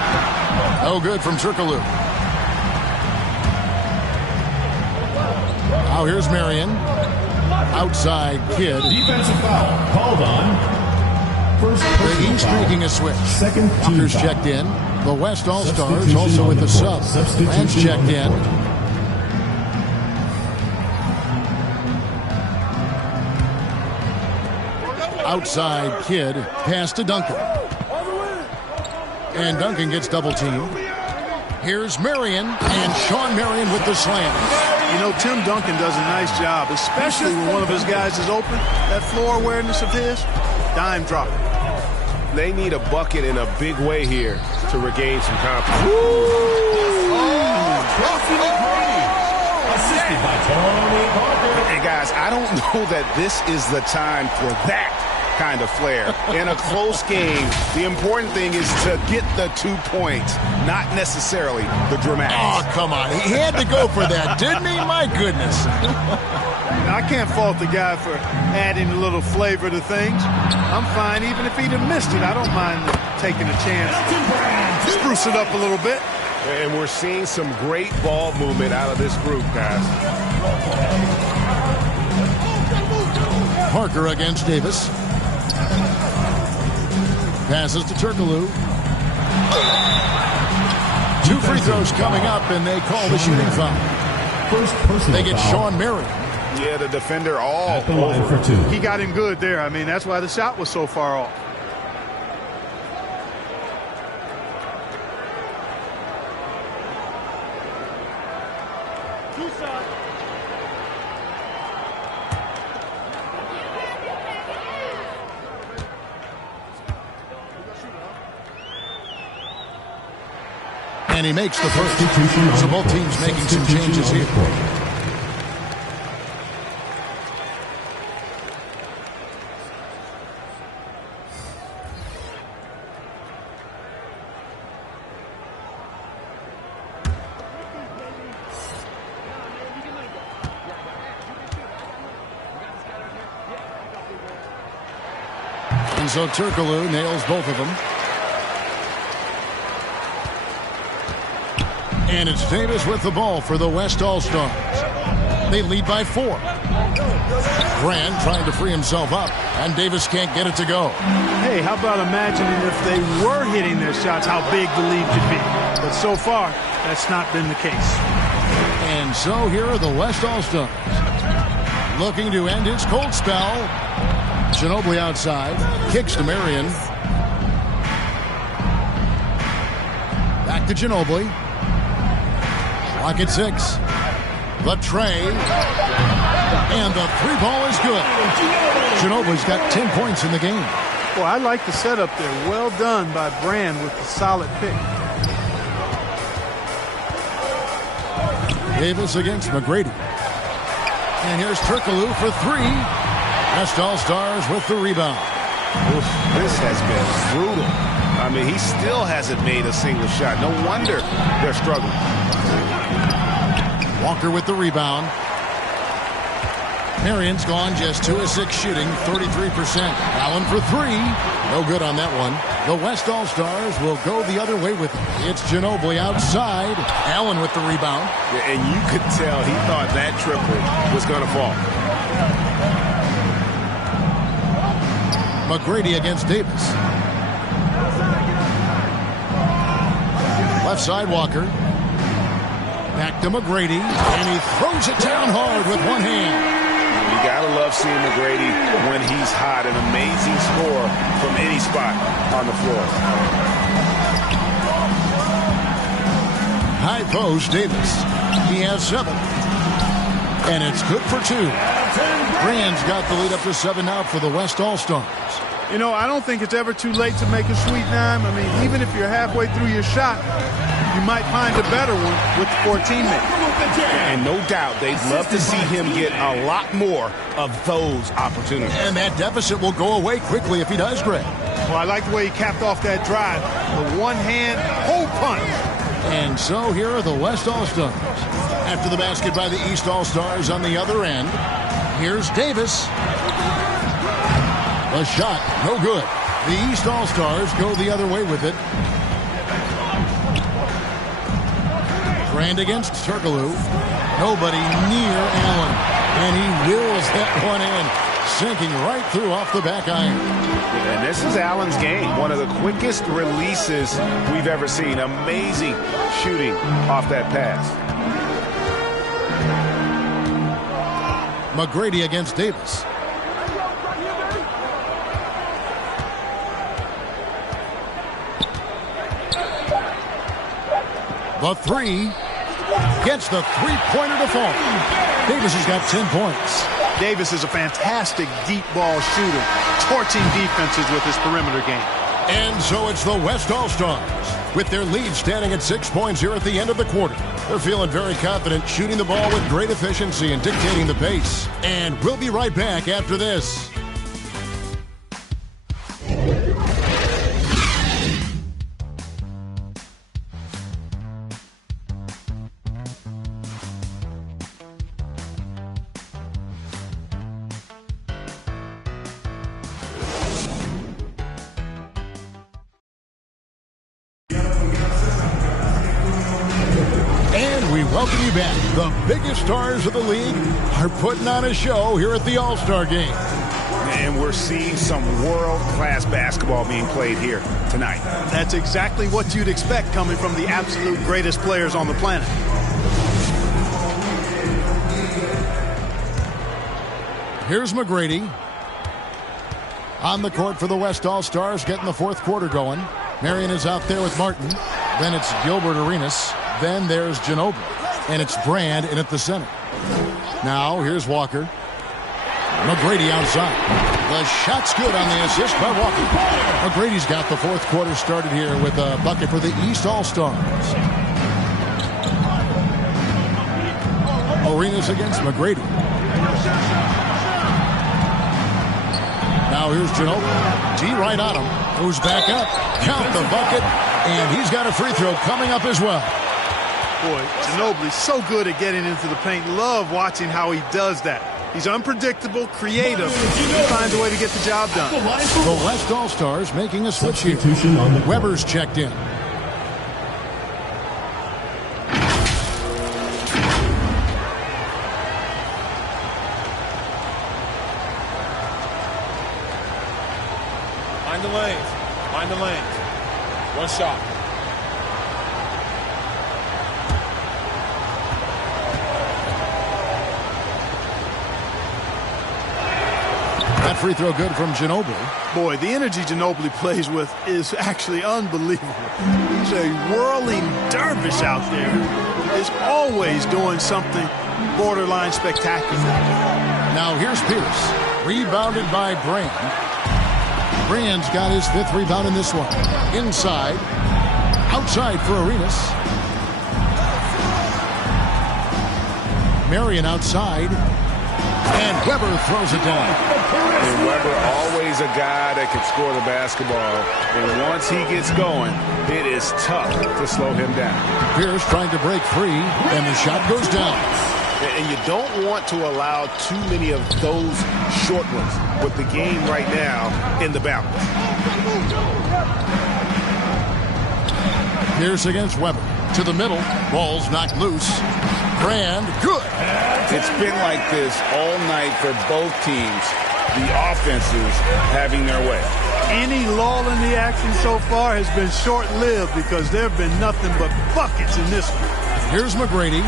No good from Turkoglu. Now here's Marion. Outside Kidd. Defensive foul called on The East making a switch. Walker's checked in. The West All-Stars also with the sub. Rand's checked in. Outside Kidd. Pass to Duncan. And Duncan gets double teamed. Here's Marion, and Sean Marion with the slam. You know, Tim Duncan does a nice job, especially when one of his guys is open. That floor awareness of his, dime drop. They need a bucket in a big way here to regain some confidence. Tracy McGrady, assisted by Tony Parker. Hey, guys, I don't know that this is the time for that kind of flair. In a close game, the important thing is to get the 2 points, not necessarily the dramatics. Oh, come on. He had to go for that, didn't he? My goodness. I can't fault the guy for adding a little flavor to things. I'm fine even if he'd have missed it. I don't mind taking a chance. Spruce it up a little bit. And we're seeing some great ball movement out of this group, guys. Parker against Davis. Passes to Turkoglu. 2 free throws coming up, and they call the shooting foul. They get Sean Marion. Yeah, the defender all over. For 2. He got him good there. I mean, that's why the shot was so far off. And he makes the first. So both teams making some changes here. And so Turkoglu nails both of them. And it's Davis with the ball for the West All-Stars. They lead by 4. Grant trying to free himself up, and Davis can't get it to go. Hey, how about imagining if they were hitting their shots, how big the lead could be. But so far, that's not been the case. And so here are the West All-Stars. Looking to end his cold spell. Ginobili outside. Kicks to Marion. Back to Ginobili. Clock at 6. The tray. And the 3 ball is good. Ginobili's got 10 points in the game. Well, I like the setup there. Well done by Brand with the solid pick. Davis against McGrady. And here's Turkoglu for 3. West All-Stars with the rebound. Oof, this has been brutal. I mean, he still hasn't made a single shot. No wonder they're struggling. Walker with the rebound. Marion's gone just 2 of 6 shooting, 33%. Allen for 3. No good on that one. The West All-Stars will go the other way with it. It's Ginobili outside. Allen with the rebound. Yeah, and you could tell he thought that triple was going to fall. McGrady against Davis. Left side Walker. Back to McGrady, and he throws it down hard with one hand. You gotta love seeing McGrady when he's hot. An amazing score from any spot on the floor. High post Davis. He has 7. And it's good for 2. Brand's got the lead up to 7 now for the West All-Stars. You know, I don't think it's ever too late to make a sweet dime. I mean, even if you're halfway through your shot, you might find a better one with the 4 teammates. And no doubt they'd love to see him get a lot more of those opportunities. And that deficit will go away quickly if he does, Greg. Well, I like the way he capped off that drive. The one-hand hole punch. And so here are the West All-Stars. After the basket by the East All-Stars on the other end, here's Davis. A shot, no good. The East All-Stars go the other way with it. Brand against Turkoglu. Nobody near Allen. And he wills that one in. Sinking right through off the back iron. And this is Allen's game. One of the quickest releases we've ever seen. Amazing shooting off that pass. McGrady against Davis. The three. Gets the three-pointer to fall. Davis has got 10 points. Davis is a fantastic deep ball shooter, torching defenses with his perimeter game. And so it's the West All-Stars, with their lead standing at 6 points here at the end of the quarter. They're feeling very confident, shooting the ball with great efficiency and dictating the pace. And we'll be right back after this. Welcome you back. The biggest stars of the league are putting on a show here at the All-Star Game. And we're seeing some world-class basketball being played here tonight. That's exactly what you'd expect coming from the absolute greatest players on the planet. Here's McGrady on the court for the West All-Stars, getting the fourth quarter going. Marion is out there with Martin. Then it's Gilbert Arenas. Then there's Ginobili. And it's Brand in at the center. Now here's Walker. McGrady outside. The shot's good on the assist by Walker. McGrady's got the fourth quarter started here with a bucket for the East All-Stars. Arenas against McGrady. Now here's Ginobili. D right on him. Moves back up. Count the bucket. And he's got a free throw coming up as well. Boy, Ginobili's so good at getting into the paint. Love watching how he does that. He's unpredictable, creative. He finds a way to get the job done. The West All-Stars making a switch here. Weber's checked in. Find the lanes. Find the lanes. One shot. That free throw good from Ginobili. Boy, the energy Ginobili plays with is actually unbelievable. He's a whirling dervish out there. He's always doing something borderline spectacular. Now here's Pierce. Rebounded by Brand. Brand's got his fifth rebound in this one. Inside. Outside for Arenas. Marion outside. And Weber throws it down. And Weber always a guy that can score the basketball. And once he gets going, it is tough to slow him down. Pierce trying to break free, and the shot goes down. And you don't want to allow too many of those short ones with the game right now in the balance. Pierce against Weber. To the middle. Ball's knocked loose. Brand, good. It's been like this all night for both teams. The offenses having their way. Any lull in the action so far has been short-lived because there have been nothing but buckets in this one. Here's McGrady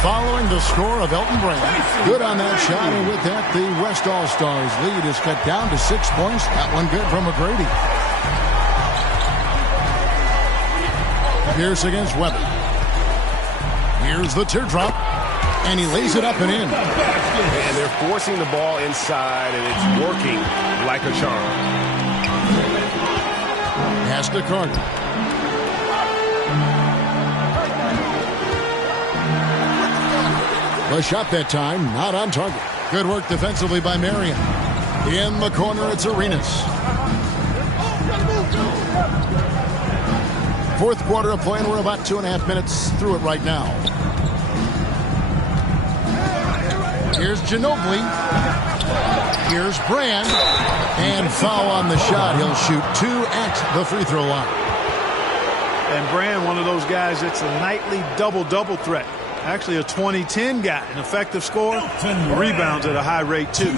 following the score of Elton Brand. Good on that shot, and with that, the West All-Stars lead is cut down to 6 points. That one good from McGrady. Pierce against Weber. Here's the teardrop, and he lays it up and in. And they're forcing the ball inside, and it's working like a charm. Pass to Carter. The shot that time, not on target. Good work defensively by Marion. In the corner, it's Arenas. Fourth quarter of play, and we're about 2.5 minutes through it right now. Here's Ginobili. Here's Brand. And foul on the shot. He'll shoot 2 at the free throw line. And Brand, one of those guys that's a nightly double-double threat. Actually a 20-10 guy. An effective scorer. Rebounds at a high rate, too.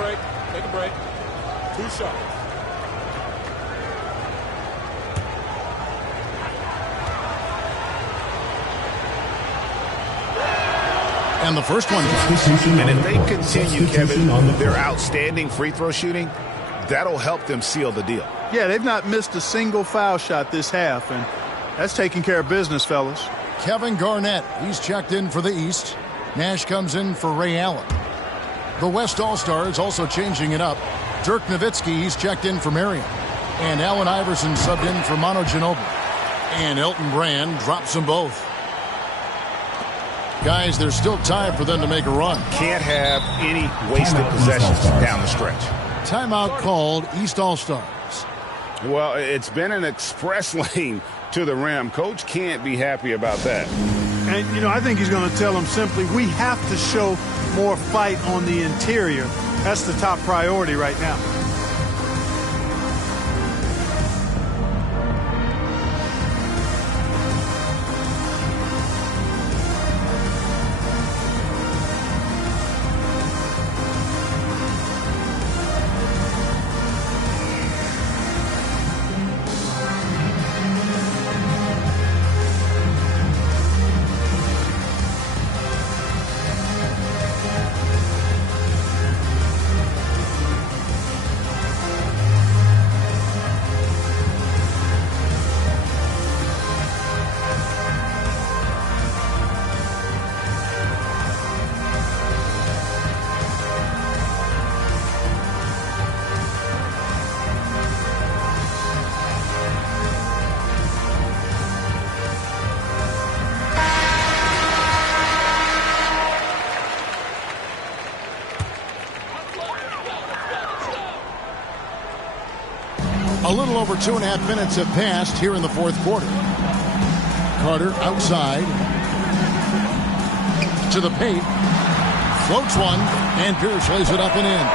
break. Take a break. 2 shots. And the first one. And if they continue, Kevin, their outstanding free throw shooting, that'll help them seal the deal. Yeah, they've not missed a single foul shot this half, and that's taking care of business, fellas. Kevin Garnett, he's checked in for the East. Nash comes in for Ray Allen. The West All-Stars also changing it up. Dirk Nowitzki, he's checked in for Marion. And Allen Iverson subbed in for Manu Ginobili. And Elton Brand drops them both. Guys, there's still time for them to make a run. Can't have any wasted possessions down the stretch. Timeout called, East All-Stars. Well, it's been an express lane to the rim. Coach can't be happy about that. And, you know, I think he's going to tell them simply, we have to show more fight on the interior. That's the top priority right now. A little over 2.5 minutes have passed here in the fourth quarter. Carter outside to the paint. Floats one, and Pierce lays it up and in.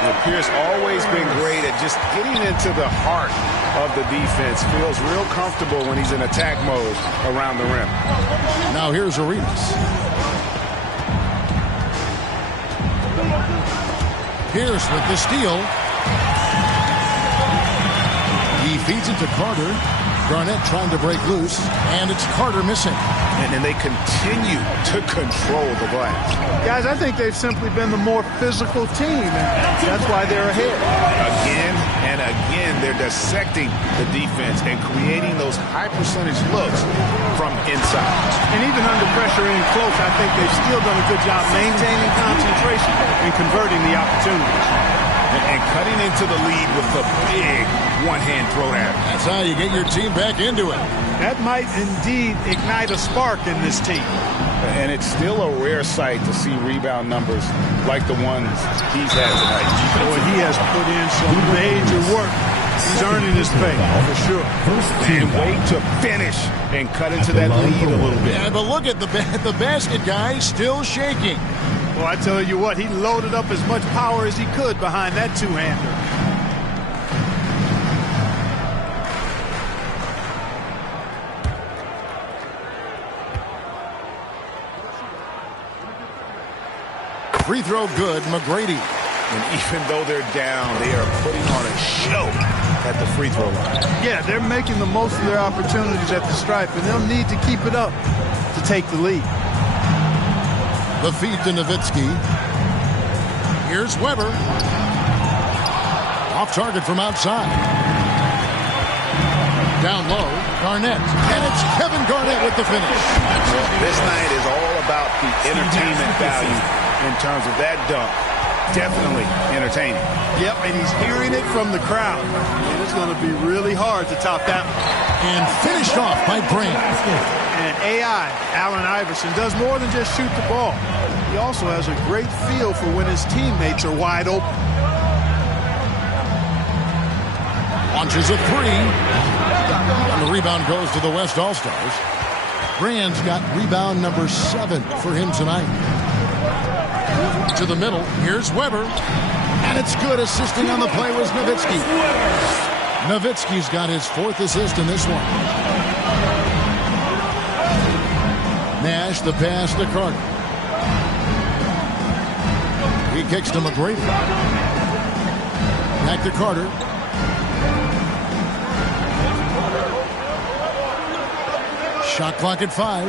Well, Pierce always been great at just getting into the heart of the defense. Feels real comfortable when he's in attack mode around the rim. Now here's Arenas. Pierce with the steal. He feeds it to Carter. Garnett trying to break loose, and it's Carter missing. And they continue to control the glass. Guys, I think they've simply been the more physical team, and that's why they're ahead. Again and again, they're dissecting the defense and creating those high-percentage looks from inside. And even under pressure in close, I think they've still done a good job maintaining concentration and converting the opportunities. And cutting into the lead with the big one-hand throwdown. That's how you get your team back into it. That might indeed ignite a spark in this team. And it's still a rare sight to see rebound numbers like the ones he's had tonight. Boy, he has put in some major work. He's earning his pay, for sure. And wait to finish and cut into that lead a little bit. Yeah, but look at the basket, guys, still shaking. Well, I tell you what, he loaded up as much power as he could behind that two-hander. Free throw good, McGrady. And even though they're down, they are putting on a show at the free throw line. Yeah, they're making the most of their opportunities at the stripe, and they'll need to keep it up to take the lead. The feed to Nowitzki. Here's Weber. Off target from outside. Down low, Garnett. And it's Kevin Garnett with the finish. This night is all about the entertainment value in terms of that dunk. Definitely entertaining. Yep, and he's hearing it from the crowd. And it's going to be really hard to top that one. And finished off by Brand. And AI, Allen Iverson, does more than just shoot the ball. He also has a great feel for when his teammates are wide open. Launches a three. And the rebound goes to the West All-Stars. Brand's got rebound number 7 for him tonight. To the middle, here's Weber. And it's good. Assisting on the play was Nowitzki. Nowitzki's got his 4th assist in this one. Nash, the pass to Carter. He kicks to McGrady. Back to Carter. Shot clock at 5.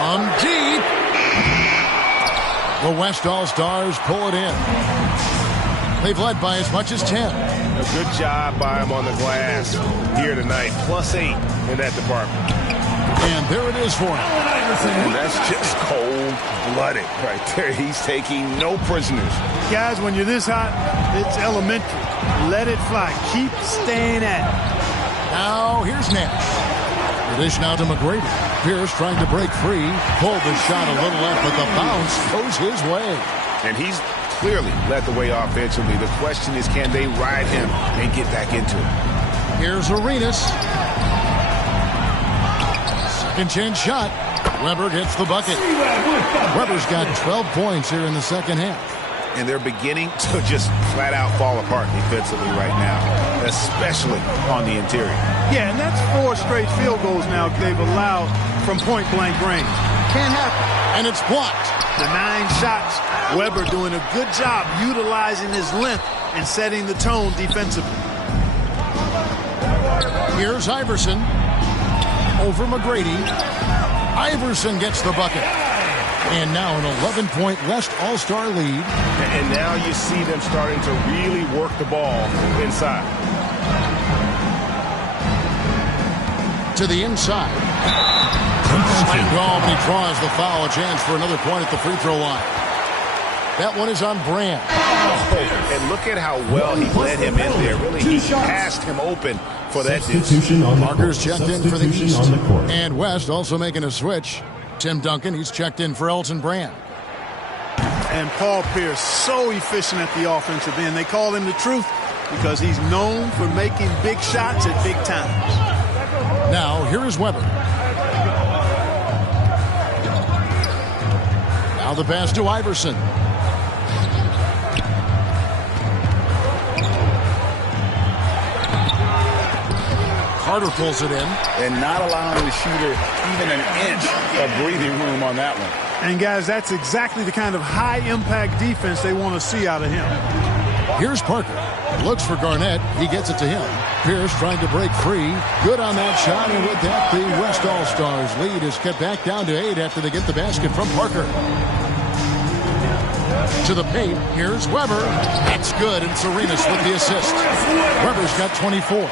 On deep. The West All-Stars pull it in. They've led by as much as 10. A good job by him on the glass here tonight. +8 in that department. And there it is for him. And that's just cold-blooded right there. He's taking no prisoners. Guys, when you're this hot, it's elementary. Let it fly. Keep staying at it. Now, here's Nash. The dish now to McGrady. Pierce trying to break free. Pulled the shot a little left, but the bounce goes his way. And he's clearly led the way offensively. The question is, can they ride him and get back into it? Here's Arenas. Second chance shot. Weber gets the bucket. Weber's got 12 points here in the second half. And they're beginning to just flat out fall apart defensively right now, especially on the interior. Yeah, and that's 4 straight field goals now they've allowed from point-blank range. Can't happen. And it's blocked. The 9 shots. Weber doing a good job utilizing his length and setting the tone defensively. Here's Iverson. Over McGrady. Iverson gets the bucket. And now an 11-point West All-Star lead. And now you see them starting to really work the ball inside. To the inside. Slam ball, but he draws the foul. A chance for another point at the free throw line. That one is on Brand. Oh, and look at how well he led him in there. Really, he passed him open for that substitution. Markers checked in for the East. And West also making a switch. Tim Duncan, he's checked in for Elton Brand. And Paul Pierce, so efficient at the offensive end. They call him the truth because he's known for making big shots at big times. Now, here is Weber. Now the pass to Iverson. Carter pulls it in. And not allowing the shooter even an inch of breathing room on that one. And, guys, that's exactly the kind of high-impact defense they want to see out of him. Here's Parker. Looks for Garnett. He gets it to him. Pierce trying to break free. Good on that shot. And with that, the West All-Stars lead is cut back down to 8 after they get the basket from Parker. To the paint. Here's Weber. That's good. And Arenas with the assist. Weber's got 24.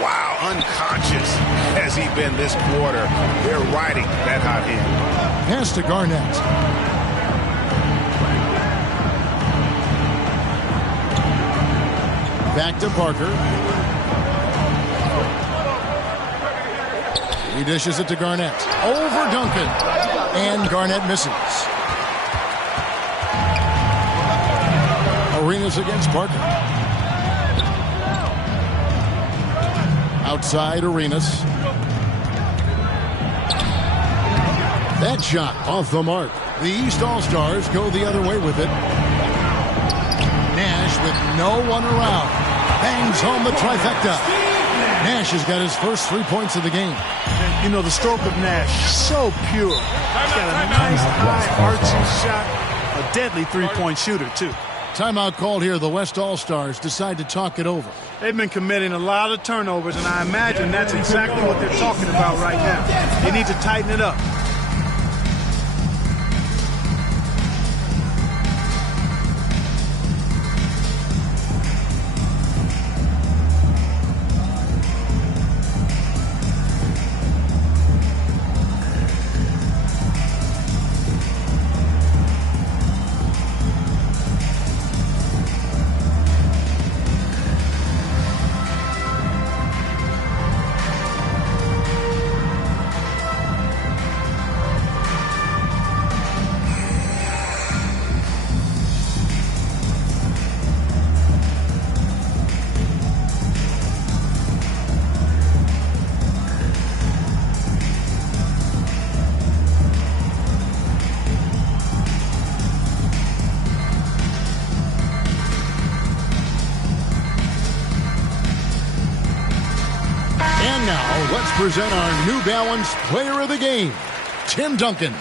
Wow, unconscious has he been this quarter. They're riding that hot hand. Pass to Garnett. Back to Parker. He dishes it to Garnett. Over Duncan. And Garnett misses. Arenas against Parker. Outside Arenas. That shot off the mark. The East All-Stars go the other way with it. Nash with no one around. Bangs home the trifecta. Nash has got his first 3 points of the game. You know, the stroke of Nash, so pure. He's got a nice high arching shot. A deadly three-point shooter, too. Timeout called here. The West All-Stars decide to talk it over. They've been committing a lot of turnovers, and I imagine that's exactly what they're talking about right now. They need to tighten it up. Let's present our New Balance Player of the Game, Tim Duncan.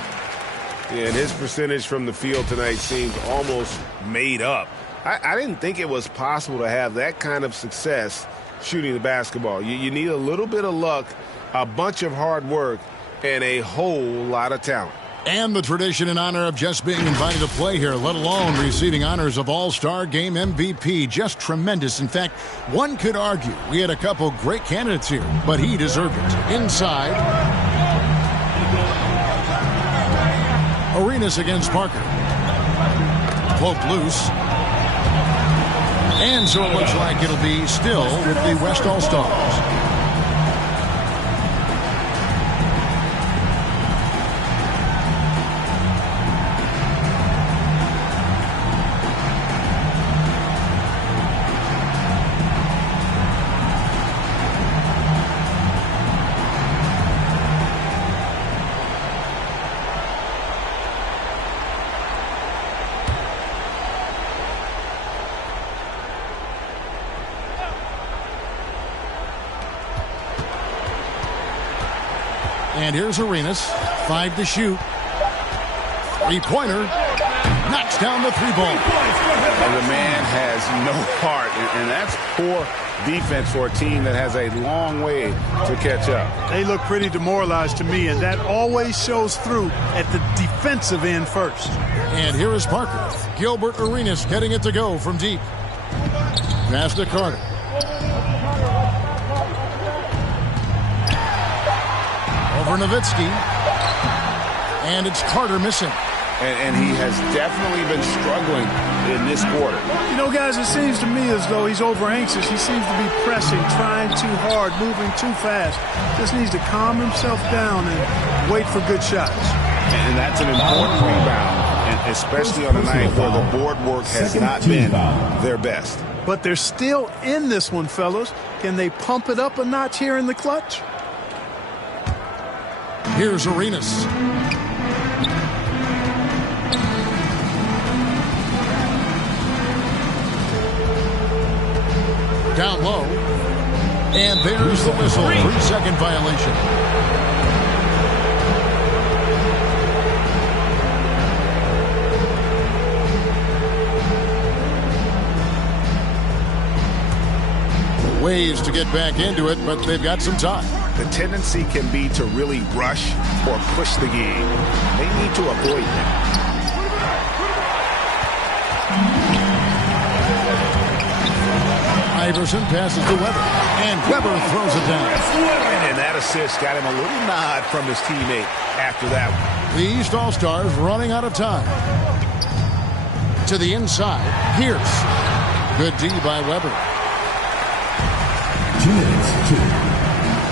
Yeah, and his percentage from the field tonight seems almost made up. I didn't think it was possible to have that kind of success shooting the basketball. You need a little bit of luck, a bunch of hard work, and a whole lot of talent. And the tradition and honor of just being invited to play here, let alone receiving honors of All-Star Game MVP. Just tremendous. In fact, one could argue we had a couple great candidates here, but he deserved it. Inside, Arenas against Parker. Cloak loose. And so it looks like it'll be still with the West All-Stars. And here's Arenas, 5 to shoot. Three-pointer, knocks down the three ball. And the man has no heart, and that's poor defense for a team that has a long way to catch up. They look pretty demoralized to me, and that always shows through at the defensive end first. And here is Parker. Gilbert Arenas getting it to go from deep. Pass to Carter. Over Nowitzki. And it's Carter missing. And he has definitely been struggling in this quarter. You know, guys, it seems to me as though he's over-anxious. He seems to be pressing, trying too hard, moving too fast. Just needs to calm himself down and wait for good shots. And that's an important rebound, and especially on a night where the board work has not been their best. But they're still in this one, fellas. Can they pump it up a notch here in the clutch? Here's Arenas. Down low. And there's the whistle. 3-second violation. Ways to get back into it, but they've got some time. The tendency can be to really rush or push the game. They need to avoid that. Iverson passes to Weber, and Weber throws it down. And that assist got him a little nod from his teammate after that one. The East All-Stars running out of time. To the inside, Pierce. Good D by Weber. 2 minutes, 2.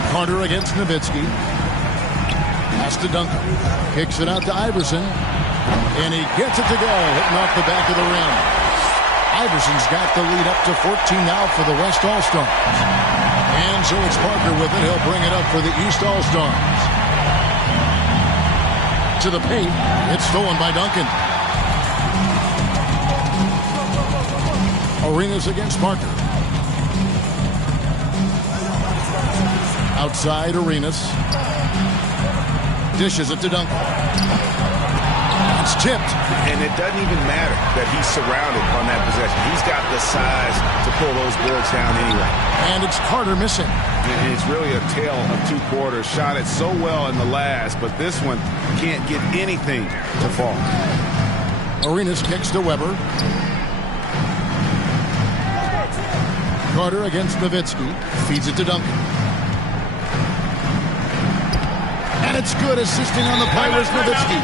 Carter against Nowitzki. Pass to Duncan. Kicks it out to Iverson. And he gets it to go, hitting off the back of the rim. Iverson's got the lead up to 14 now for the West All-Stars. And so it's Parker with it. He'll bring it up for the East All-Stars. To the paint. It's stolen by Duncan. Arenas against Parker. Outside Arenas. Dishes it to Duncan. It's tipped. And it doesn't even matter that he's surrounded on that possession. He's got the size to pull those boards down anyway. And it's Carter missing. And it's really a tale of 2 quarters. Shot it so well in the last, but this one can't get anything to fall. Arenas kicks to Weber. Carter against Nowitzki. Feeds it to Duncan. And it's good, assisting on the play was Nowitzki.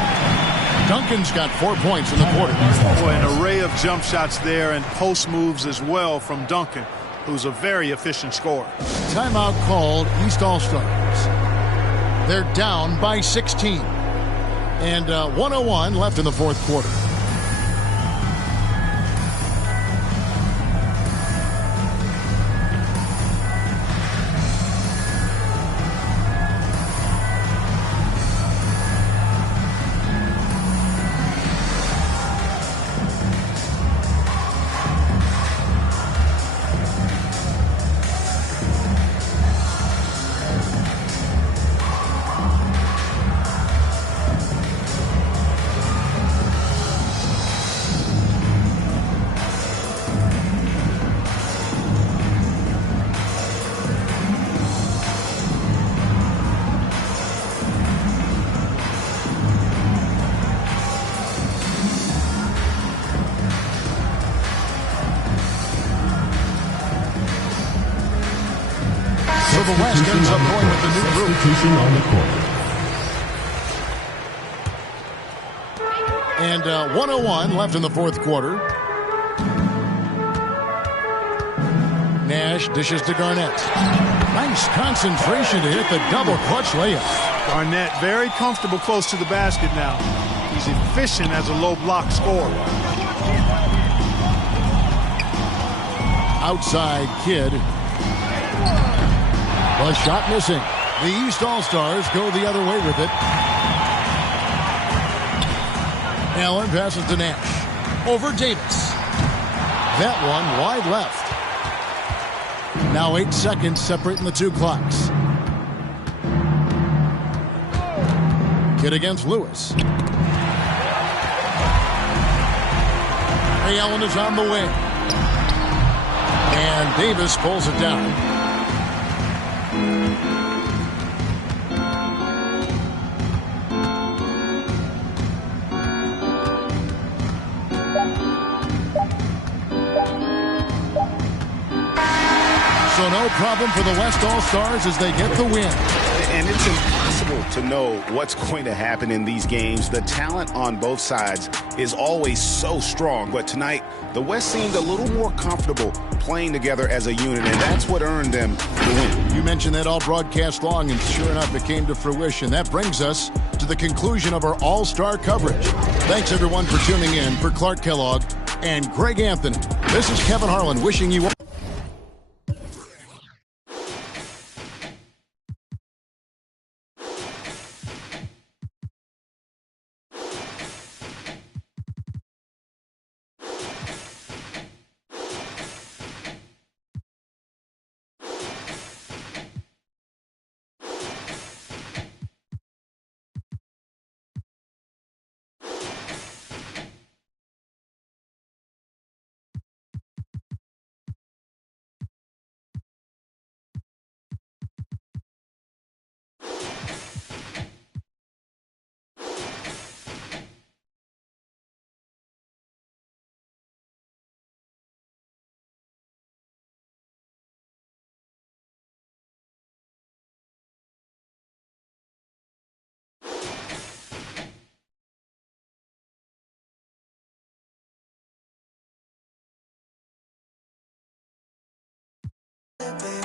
Duncan's got 4 points in the quarter. Boy, an array of jump shots there and post moves as well from Duncan, who's a very efficient scorer. Timeout called, East All-Stars. They're down by 16. And 1:01 left in the fourth quarter. the West ends up going with the new group. Substitution on the court. And 1:01 left in the fourth quarter. Nash dishes to Garnett. Nice concentration to hit the double clutch layup. Garnett very comfortable close to the basket now. He's efficient as a low block scorer. Outside Kidd. The shot missing. The East All-Stars go the other way with it. Allen passes to Nash. Over Davis. That one wide left. Now 8 seconds separating the two clocks. Kidd against Lewis. Ray Allen is on the wing. And Davis pulls it down. So no problem for the West All-Stars as they get the win. And it's impossible to know what's going to happen in these games. The talent on both sides is always so strong. But tonight, the West seemed a little more comfortable playing together as a unit, and that's what earned them the win. You mentioned that all broadcast long, and sure enough, it came to fruition. That brings us to the conclusion of our All-Star coverage. Thanks, everyone, for tuning in. For Clark Kellogg and Greg Anthony, this is Kevin Harlan wishing you all. Baby.